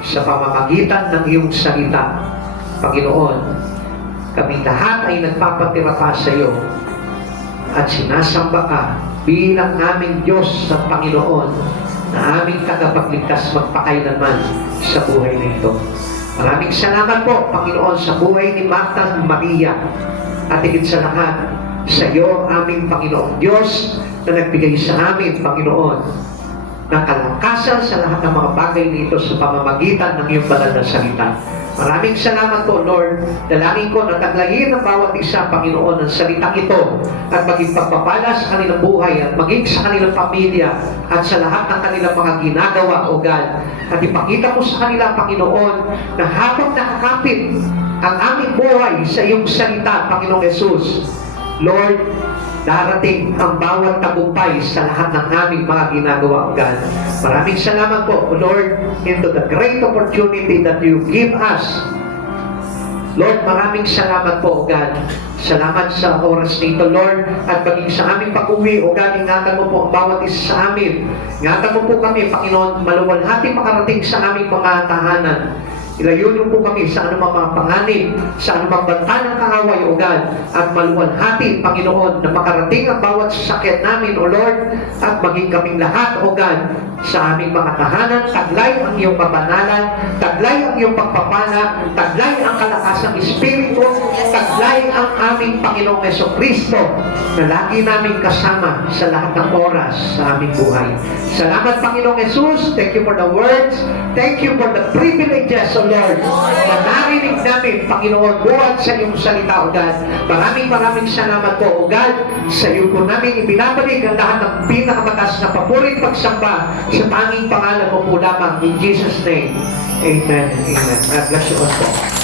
sa pamamagitan ng iyong salita. Panginoon, kami lahat ay nagpapatira pa sa iyo at sinasamba ka bilang aming Diyos sa Panginoon na aming tagapagligtas magpakailanman sa buhay na ito. Maraming salamat po, Panginoon, sa buhay ni Martha at Maria. At higit sa lahat, sa iyo, aming Panginoong Diyos, na nagbigay sa amin, Panginoon, ng kalakasan sa lahat ng mga bagay nito sa pamamagitan ng iyong banal na salita. Maraming salamat po, Lord. Dalangin ko na taglayin ng bawat isa, Panginoon, ng salitang ito at maging pagpapala sa kanilang buhay at maging sa kanilang pamilya at sa lahat ng kanilang mga ginagawa, O God. At ipakita mo sa kanila, Panginoon, na habang nakakapit ang aming buhay sa iyong salita, Panginoong Jesus, Lord, darating ang bawat tagumpay sa lahat ng aming mga ginagawa, O God. Maraming salamat po, O Lord, into the great opportunity that you give us. Lord, maraming salamat po, O God. Salamat sa oras nito, Lord, at maging sa aming pag-uwi, O God, ingatan mo po ang bawat isa sa amin. Ingatan mo po kami, Panginoon, maluwalhati makarating sa aming mga tahanan. Ilayo niyo po kami sa anumang mga panganib, sa anumang banta ng kaaway, O God, at maluwalhati, Panginoon, na makarating ang bawat sasakyan namin, O Lord, at maging kaming lahat, O God, sa aming mga tahanan. Taglay ang iyong kabanalan, taglay ang iyong pagpapala, taglay ang kalakasang Espiritu, taglay ang aming Panginoong Jesucristo, na lagi namin kasama sa lahat ng oras sa aming buhay. Salamat, Panginoong Jesus. Thank you for the words. Thank you for the privileges, O Lord, na narinig namin, Panginoon, buhat sa iyong salita, O God. Maraming salamat po, O God. Sa iyo po namin ibinabalik ang lahat ng pinakamataas na papurit pagsamba sa tanging pangalan mo po lamang. In Jesus' name, Amen. Amen. God bless you all po.